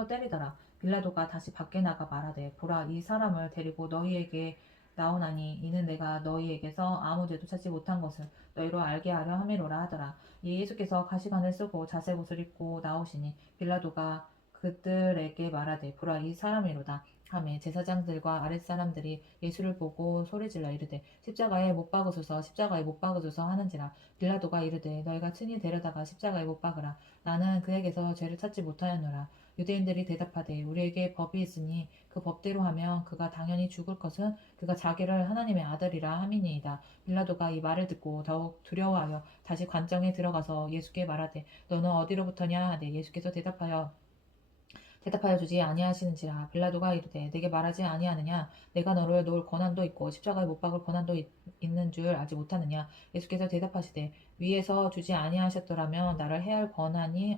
때리더라. 빌라도가 다시 밖에 나가 말하되 보라 이 사람을 데리고 너희에게 나오나니 이는 내가 너희에게서 아무 죄도 찾지 못한 것을 너희로 알게 하려 함이로라 하더라. 이 예수께서 가시관을 쓰고 자색 옷을 입고 나오시니 빌라도가 그들에게 말하되 보라 이 사람이로다 하매 제사장들과 아랫사람들이 예수를 보고 소리질러 이르되 십자가에 못 박으소서 하는지라. 빌라도가 이르되 너희가 친히 데려다가 십자가에 못 박으라. 나는 그에게서 죄를 찾지 못하였노라. 유대인들이 대답하되 우리에게 법이 있으니 그 법대로 하면 그가 당연히 죽을 것은 그가 자기를 하나님의 아들이라 함이니이다. 빌라도가 이 말을 듣고 더욱 두려워하여 다시 관정에 들어가서 예수께 말하되 너는 어디로부터냐 하되 예수께서 대답하여 주지 아니하시는지라. 빌라도가 이르되 내게 말하지 아니하느냐? 내가 너를 놓을 권한도 있고 십자가에 못 박을 권한도 있는 줄 알지 못하느냐? 예수께서 대답하시되 위에서 주지 아니하셨더라면 나를 해할 권한이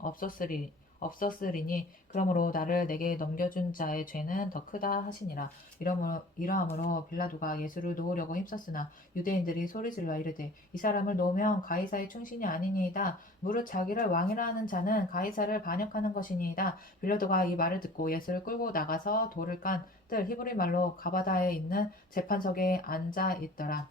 없었으리니 그러므로 나를 내게 넘겨준 자의 죄는 더 크다 하시니라. 이러함으로 빌라도가 예수를 놓으려고 힘썼으나 유대인들이 소리질러 이르되 이 사람을 놓으면 가이사의 충신이 아니니이다. 무릇 자기를 왕이라 하는 자는 가이사를 반역하는 것이니이다. 빌라도가 이 말을 듣고 예수를 끌고 나가서 돌을 깐 뜰 히브리 말로 가바다에 있는 재판석에 앉아 있더라.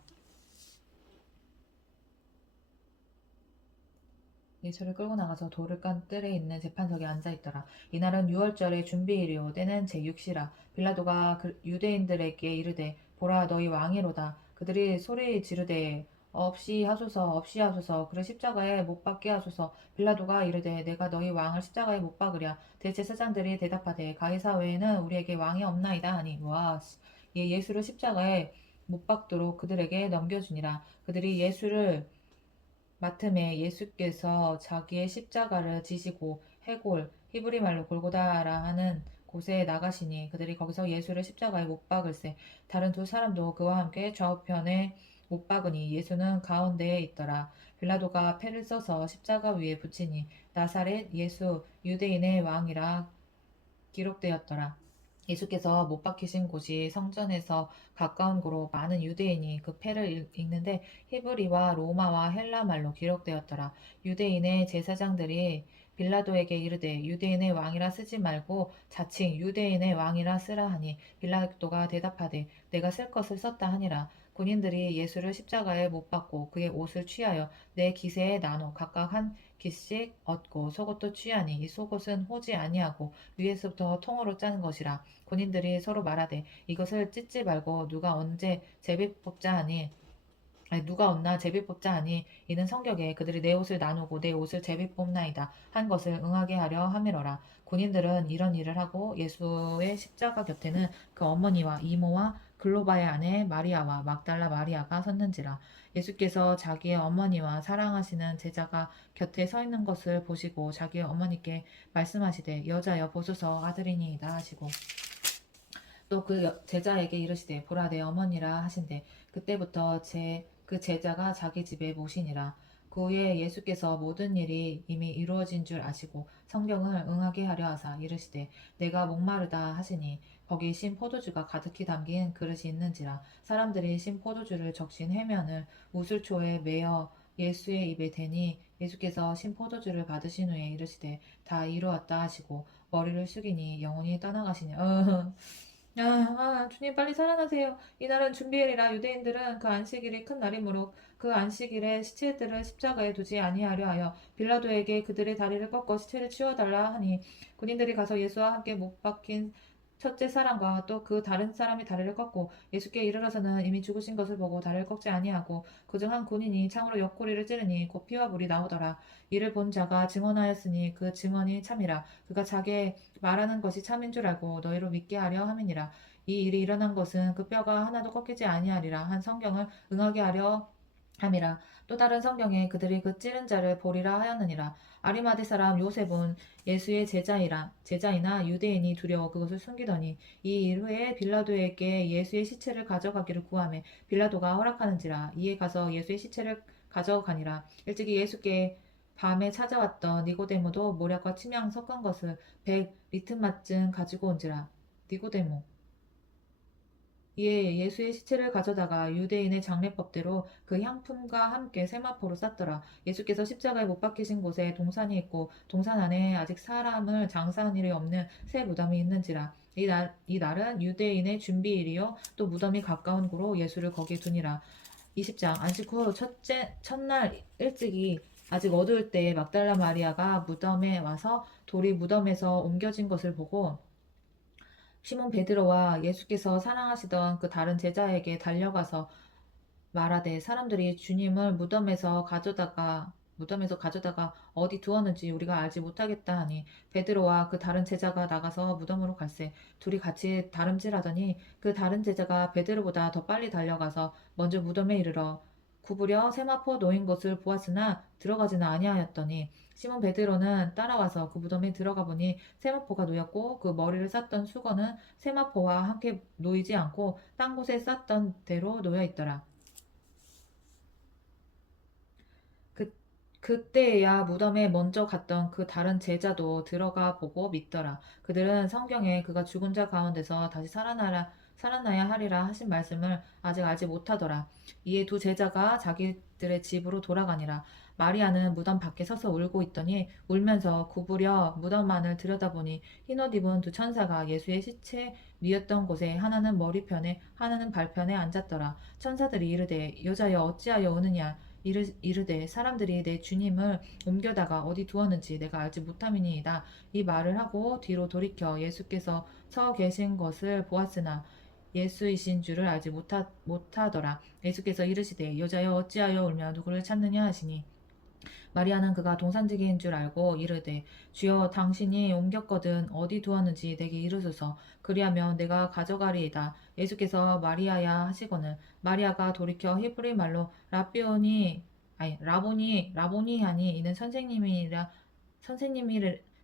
예수를 끌고 나가서 돌을 깐 뜰에 있는 재판석에 앉아있더라. 이날은 유월절의 준비일이요 때는 제6시라. 빌라도가 유대인들에게 이르되 보라 너희 왕이로다. 그들이 소리 지르되 없이 하소서 그를 십자가에 못 박게 하소서. 빌라도가 이르되 내가 너희 왕을 십자가에 못 박으랴. 대제사장들이 대답하되 가이사 외에는 우리에게 왕이 없나이다 하니 예수를 십자가에 못 박도록 그들에게 넘겨주니라. 그들이 예수를 맡음에 예수께서 자기의 십자가를 지시고 해골 히브리 말로 골고다라 하는 곳에 나가시니 그들이 거기서 예수를 십자가에 못 박을세. 다른 두 사람도 그와 함께 좌우편에 못 박으니 예수는 가운데에 있더라. 빌라도가 패를 써서 십자가 위에 붙이니 나사렛 예수 유대인의 왕이라 기록되었더라. 예수께서 못 박히신 곳이 성전에서 가까운 곳으로 많은 유대인이 그 패를 읽는데 히브리와 로마와 헬라 말로 기록되었더라. 유대인의 제사장들이 빌라도에게 이르되 유대인의 왕이라 쓰지 말고 자칭 유대인의 왕이라 쓰라 하니 빌라도가 대답하되 내가 쓸 것을 썼다 하니라. 군인들이 예수를 십자가에 못 박고 그의 옷을 취하여 네 기세에 나눠 각각 한 기씩 얻고 속옷도 취하니 이 속옷은 호지 아니하고 위에서부터 통으로 짠 것이라. 군인들이 서로 말하되 이것을 찢지 말고 누가 언제 제비 뽑자 하니 누가 얻나 제비 뽑자 하니 이는 성경에 그들이 내 옷을 나누고 내 옷을 제비 뽑나이다 한 것을 응하게 하려 함이로라. 군인들은 이런 일을 하고 예수의 십자가 곁에는 그 어머니와 이모와 글로바의 아내 마리아와 막달라 마리아가 섰는지라. 예수께서 자기의 어머니와 사랑하시는 제자가 곁에 서 있는 것을 보시고 자기의 어머니께 말씀하시되 여자여 보소서 아들이니이다 하시고 또 그 제자에게 이르시되 보라 내 어머니라 하신대 그때부터 그 제자가 자기 집에 모시니라. 그 후에 예수께서 모든 일이 이미 이루어진 줄 아시고 성경을 응하게 하려 하사 이르시되 내가 목마르다 하시니 거기 신 포도주가 가득히 담긴 그릇이 있는지라. 사람들이 신 포도주를 적신 해면을 우슬초에 매어 예수의 입에 대니 예수께서 신 포도주를 받으신 후에 이르시되 다 이루었다 하시고 머리를 숙이니 영혼이 떠나가시니 주님 빨리 살아나세요. 이날은 준비일이라 유대인들은 그 안식일이 큰 날이므로 그 안식일에 시체들을 십자가에 두지 아니하려 하여 빌라도에게 그들의 다리를 꺾어 시체를 치워달라 하니 군인들이 가서 예수와 함께 못 박힌 첫째 사람과 또 그 다른 사람이 다리를 꺾고 예수께 이르러서는 이미 죽으신 것을 보고 다리를 꺾지 아니하고 그중 한 군인이 창으로 옆구리를 찌르니 곧 피와 물이 나오더라. 이를 본 자가 증언하였으니 그 증언이 참이라. 그가 자기의 말하는 것이 참인 줄 알고 너희로 믿게 하려 함이니라. 이 일이 일어난 것은 그 뼈가 하나도 꺾이지 아니하리라 한 성경을 응하게 하려 함이라. 또 다른 성경에 그들이 그 찌른 자를 보리라 하였느니라. 아리마대 사람 요셉은 예수의 제자이나 유대인이 두려워 그것을 숨기더니 이 일 후에 빌라도에게 예수의 시체를 가져가기를 구하매 빌라도가 허락하는지라. 이에 가서 예수의 시체를 가져가니라. 일찍이 예수께 밤에 찾아왔던 니고데모도 모략과 침향 섞은 것을 100리트마쯤 가지고 온지라. 니고데모 이에 예수의 시체를 가져다가 유대인의 장례법대로 그 향품과 함께 세마포로 쌌더라. 예수께서 십자가에 못 박히신 곳에 동산이 있고 동산 안에 아직 사람을 장사한 일이 없는 새 무덤이 있는지라. 이 날은 유대인의 준비일이요 또 무덤이 가까운 고로 예수를 거기에 두니라. 20장 안식 후 첫날 일찍이 아직 어두울 때 막달라 마리아가 무덤에 와서 돌이 무덤에서 옮겨진 것을 보고 시몬 베드로와 예수께서 사랑하시던 그 다른 제자에게 달려가서 말하되 사람들이 주님을 무덤에서 가져다가 어디 두었는지 우리가 알지 못하겠다 하니 베드로와 그 다른 제자가 나가서 무덤으로 갈새 둘이 같이 다름질하더니 그 다른 제자가 베드로보다 더 빨리 달려가서 먼저 무덤에 이르러 구부려 세마포 놓인 것을 보았으나 들어가지는 아니하였더니 시몬 베드로는 따라와서 그 무덤에 들어가 보니 세마포가 놓였고 그 머리를 쌌던 수건은 세마포와 함께 놓이지 않고 딴 곳에 쌌던 대로 놓여 있더라. 그때야 무덤에 먼저 갔던 그 다른 제자도 들어가 보고 믿더라. 그들은 성경에 그가 죽은 자 가운데서 다시 살아나야 하리라 하신 말씀을 아직 알지 못하더라. 이에 두 제자가 자기들의 집으로 돌아가니라. 마리아는 무덤 밖에 서서 울고 있더니 울면서 구부려 무덤 안을 들여다보니 흰옷 입은 두 천사가 예수의 시체 위였던 곳에 하나는 머리편에 하나는 발편에 앉았더라. 천사들이 이르되 여자여 어찌하여 우느냐 이르되 사람들이 내 주님을 옮겨다가 어디 두었는지 내가 알지 못함이니이다. 이 말을 하고 뒤로 돌이켜 예수께서 서 계신 것을 보았으나 예수이신 줄을 알지 못하더라. 예수께서 이르시되 여자여 어찌하여 울며 누구를 찾느냐 하시니 마리아는 그가 동산지기인 줄 알고 이르되 주여 당신이 옮겼거든 어디 두었는지 내게 이르소서 그리하면 내가 가져가리이다. 예수께서 마리아야 하시거늘 마리아가 돌이켜 히브리 말로 라보니 하니 이는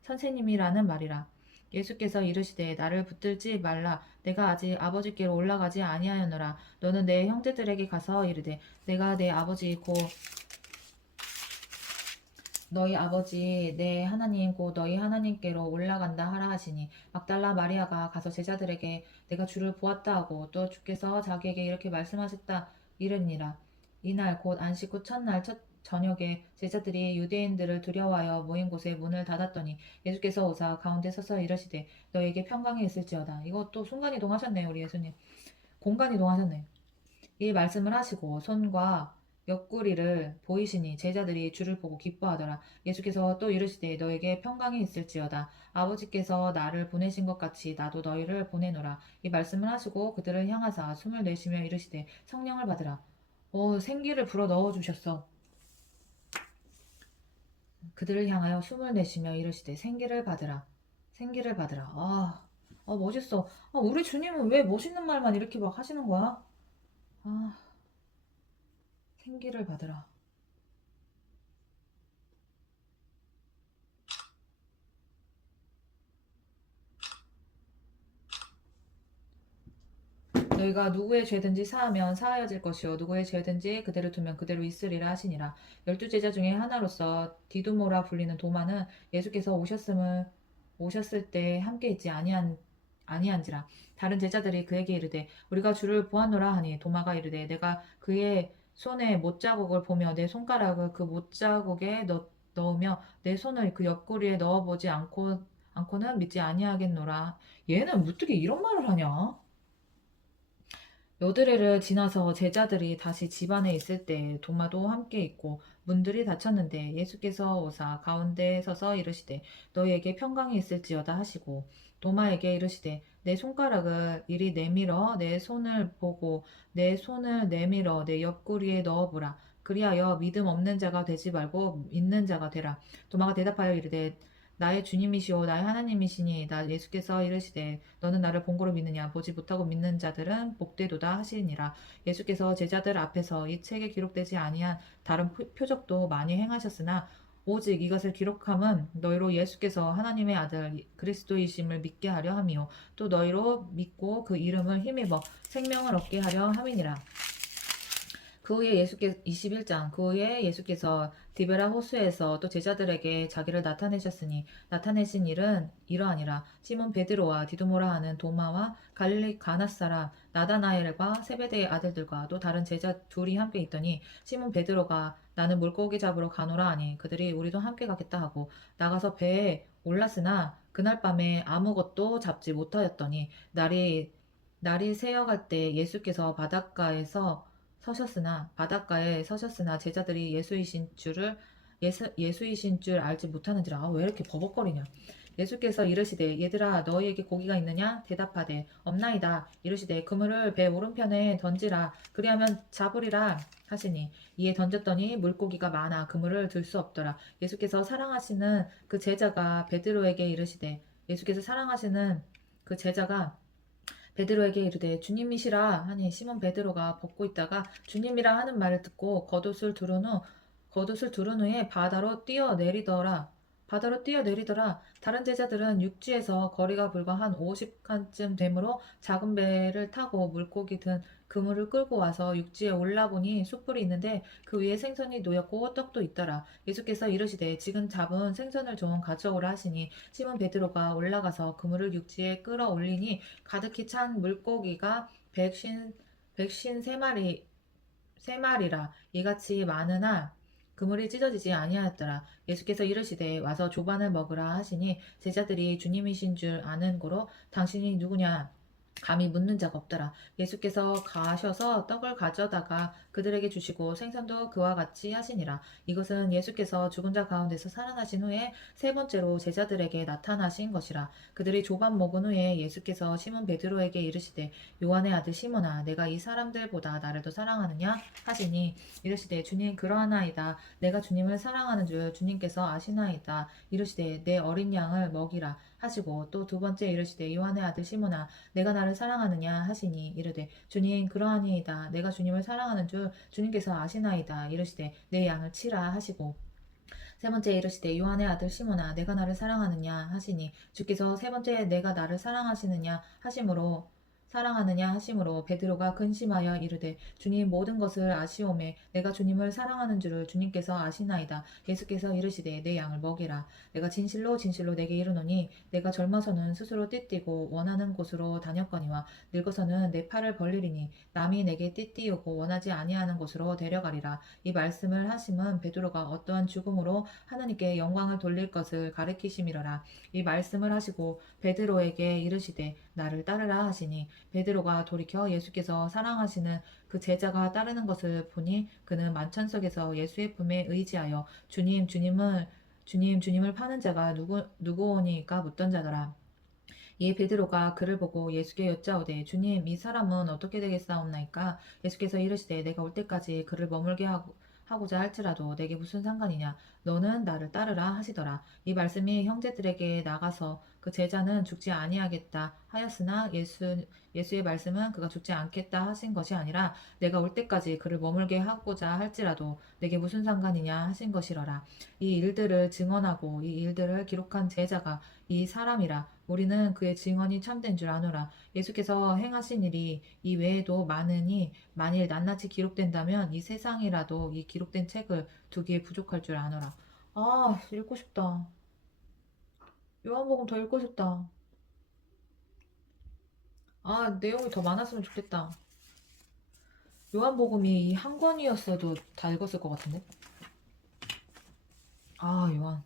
선생님이라는 말이라. 예수께서 이르시되 나를 붙들지 말라 내가 아직 아버지께로 올라가지 아니하였노라. 너는 내 형제들에게 가서 이르되 내가 내 아버지 곧 너희 아버지 내 하나님 곧 너희 하나님께로 올라간다 하라 하시니 막달라 마리아가 가서 제자들에게 내가 주를 보았다 하고 또 주께서 자기에게 이렇게 말씀하셨다 이르니라. 이날 곧 안식 후 첫날 저녁에 제자들이 유대인들을 두려워하여 모인 곳에 문을 닫았더니 예수께서 오사 가운데 서서 이르시되 너에게 평강이 있을지어다. 이것도 순간이동 하셨네요 우리 예수님. 공간이동 하셨네. 이 말씀을 하시고 손과 옆구리를 보이시니 제자들이 주를 보고 기뻐하더라. 예수께서 또 이르시되 너에게 평강이 있을지어다. 아버지께서 나를 보내신 것 같이 나도 너희를 보내노라. 이 말씀을 하시고 그들을 향하사 숨을 내쉬며 이르시되 성령을 받으라. 생기를 불어 넣어 주셨어. 그들을 향하여 숨을 내쉬며 이르시되 생기를 받으라. 생기를 받으라. 멋있어. 우리 주님은 왜 멋있는 말만 이렇게 막 하시는 거야? 아, 생기를 받으라. 너희가 누구의 죄든지 사하면 사하여질 것이요 누구의 죄든지 그대로 두면 그대로 있으리라 하시니라. 12제자 중에 하나로서 디두모라 불리는 도마는 예수께서 오셨을 때 함께 있지 아니한지라. 다른 제자들이 그에게 이르되 우리가 주를 보았노라 하니 도마가 이르되 내가 그의 손에 못자국을 보며 내 손가락을 그 못자국에 넣으며 내 손을 그 옆구리에 넣어보지 않고는 믿지 아니하겠노라. 얘는 어떻게 이런 말을 하냐? 여드레를 지나서 제자들이 다시 집 안에 있을 때 도마도 함께 있고 문들이 닫혔는데 예수께서 오사 가운데 서서 이르시되 너희에게 평강이 있을지어다 하시고 도마에게 이르시되 내 손가락을 이리 내밀어 내 손을 보고 내 손을 내밀어 내 옆구리에 넣어보라. 그리하여 믿음 없는 자가 되지 말고 믿는 자가 되라. 도마가 대답하여 이르되 나의 주님이시오 나의 하나님이시니 나 예수께서 이르시되 너는 나를 본고로 믿느냐 보지 못하고 믿는 자들은 복되도다 하시니라. 예수께서 제자들 앞에서 이 책에 기록되지 아니한 다른 표적도 많이 행하셨으나 오직 이것을 기록함은 너희로 예수께서 하나님의 아들 그리스도이심을 믿게 하려 함이요 또 너희로 믿고 그 이름을 힘입어 생명을 얻게 하려 함이니라. 그 후에 21장 그 후에 예수께서 디베라 호수에서 또 제자들에게 자기를 나타내신 일은 이러하니라. 시몬 베드로와 디두모라 하는 도마와 갈릴리 가나 사람 나다나엘과 세베대의 아들들과 또 다른 제자 둘이 함께 있더니 시몬 베드로가 나는 물고기 잡으러 가노라 하니 그들이 우리도 함께 가겠다 하고 나가서 배에 올랐으나 그날 밤에 아무것도 잡지 못하였더니 날이 새어갈 때 예수께서 바닷가에 서셨으나 제자들이 예수이신 줄 알지 못하는지라. 왜 이렇게 버벅거리냐? 예수께서 이르시되 얘들아 너희에게 고기가 있느냐? 대답하되 없나이다. 이르시되 그물을 배 오른편에 던지라. 그리하면 잡으리라 하시니 이에 던졌더니 물고기가 많아 그물을 들 수 없더라. 예수께서 사랑하시는 그 제자가 베드로에게 이르시되 예수께서 사랑하시는 그 제자가 베드로에게 이르되 주님이시라 하니 시몬 베드로가 벗고 있다가 주님이라 하는 말을 듣고 겉옷을 두른 후에 바다로 뛰어내리더라. 다른 제자들은 육지에서 거리가 불과 한 50칸쯤 되므로 작은 배를 타고 물고기 든 그물을 끌고 와서 육지에 올라보니 숯불이 있는데 그 위에 생선이 놓였고 떡도 있더라. 예수께서 이르시되 지금 잡은 생선을 좀 가져오라 하시니 시몬 베드로가 올라가서 그물을 육지에 끌어올리니 가득히 찬 물고기가 백쉰 세 마리라. 이같이 많으나 그물이 찢어지지 아니하였더라. 예수께서 이르시되 와서 조반을 먹으라 하시니 제자들이 주님이신 줄 아는 고로 당신이 누구냐 감히 묻는 자가 없더라. 예수께서 가셔서 떡을 가져다가 그들에게 주시고 생선도 그와 같이 하시니라. 이것은 예수께서 죽은 자 가운데서 살아나신 후에 세 번째로 제자들에게 나타나신 것이라. 그들이 조반 먹은 후에 예수께서 시몬 베드로에게 이르시되 요한의 아들 시몬아 내가 이 사람들보다 나를 더 사랑하느냐 하시니 이르시되 주님 그러하나이다. 내가 주님을 사랑하는 줄 주님께서 아시나이다. 이르시되 내 어린 양을 먹이라 하시고 또 두 번째 이르시되 요한의 아들 시몬아 내가 나를 사랑하느냐 하시니 이르되 주님 그러하니이다. 내가 주님을 사랑하는 줄 주님께서 아시나이다. 이르시되 내 양을 치라 하시고 세 번째 이르시되 요한의 아들 시몬아 내가 나를 사랑하느냐 하시니 주께서 세 번째 내가 나를 사랑하느냐 하심으로 베드로가 근심하여 이르되 주님 모든 것을 아시오매 내가 주님을 사랑하는 줄을 주님께서 아시나이다. 예수께서 이르시되 내 양을 먹이라. 내가 진실로 진실로 내게 이르노니 내가 젊어서는 스스로 띠띠고 원하는 곳으로 다녔거니와 늙어서는 내 팔을 벌리리니 남이 내게 띠띠우고 원하지 아니하는 곳으로 데려가리라. 이 말씀을 하심은 베드로가 어떠한 죽음으로 하나님께 영광을 돌릴 것을 가르치심이로라. 이 말씀을 하시고 베드로에게 이르시되 나를 따르라 하시니 베드로가 돌이켜 예수께서 사랑하시는 그 그 제자가 따르는 것을 보니 그는 만천석에서 예수의 품에 의지하여 주님을 파는 자가 누구오니까 묻던 자더라. 이에 베드로가 그를 보고 예수께 여짜오되 주님 이 사람은 어떻게 되겠사옵나이까? 예수께서 이르시되 내가 올 때까지 그를 머물게 하고자 할지라도 내게 무슨 상관이냐? 너는 나를 따르라 하시더라. 이 말씀이 형제들에게 나가서 그 제자는 죽지 아니하겠다 하였으나 예수의 말씀은 그가 죽지 않겠다 하신 것이 아니라 내가 올 때까지 그를 머물게 하고자 할지라도 내게 무슨 상관이냐 하신 것이러라. 이 일들을 증언하고 이 일들을 기록한 제자가 이 사람이라. 우리는 그의 증언이 참된 줄 아노라. 예수께서 행하신 일이 이 외에도 많으니 만일 낱낱이 기록된다면 이 세상이라도 이 기록된 책을 두기에 부족할 줄 아노라. 아, 읽고 싶다. 요한복음 더 읽고 싶다. 아, 내용이 더 많았으면 좋겠다. 요한복음이 이 한 권이었어도 다 읽었을 것 같은데? 아, 요한.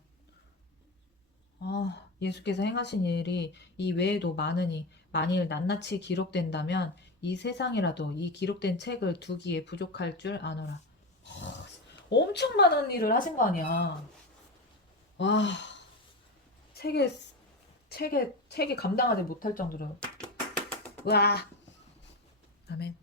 아, 예수께서 행하신 일이 이 외에도 많으니 만일 낱낱이 기록된다면 이 세상이라도 이 기록된 책을 두기에 부족할 줄 아노라. 엄청 많은 일을 하신 거 아니야. 와, 책에 책에 감당하지 못할 정도로. 와, 아멘.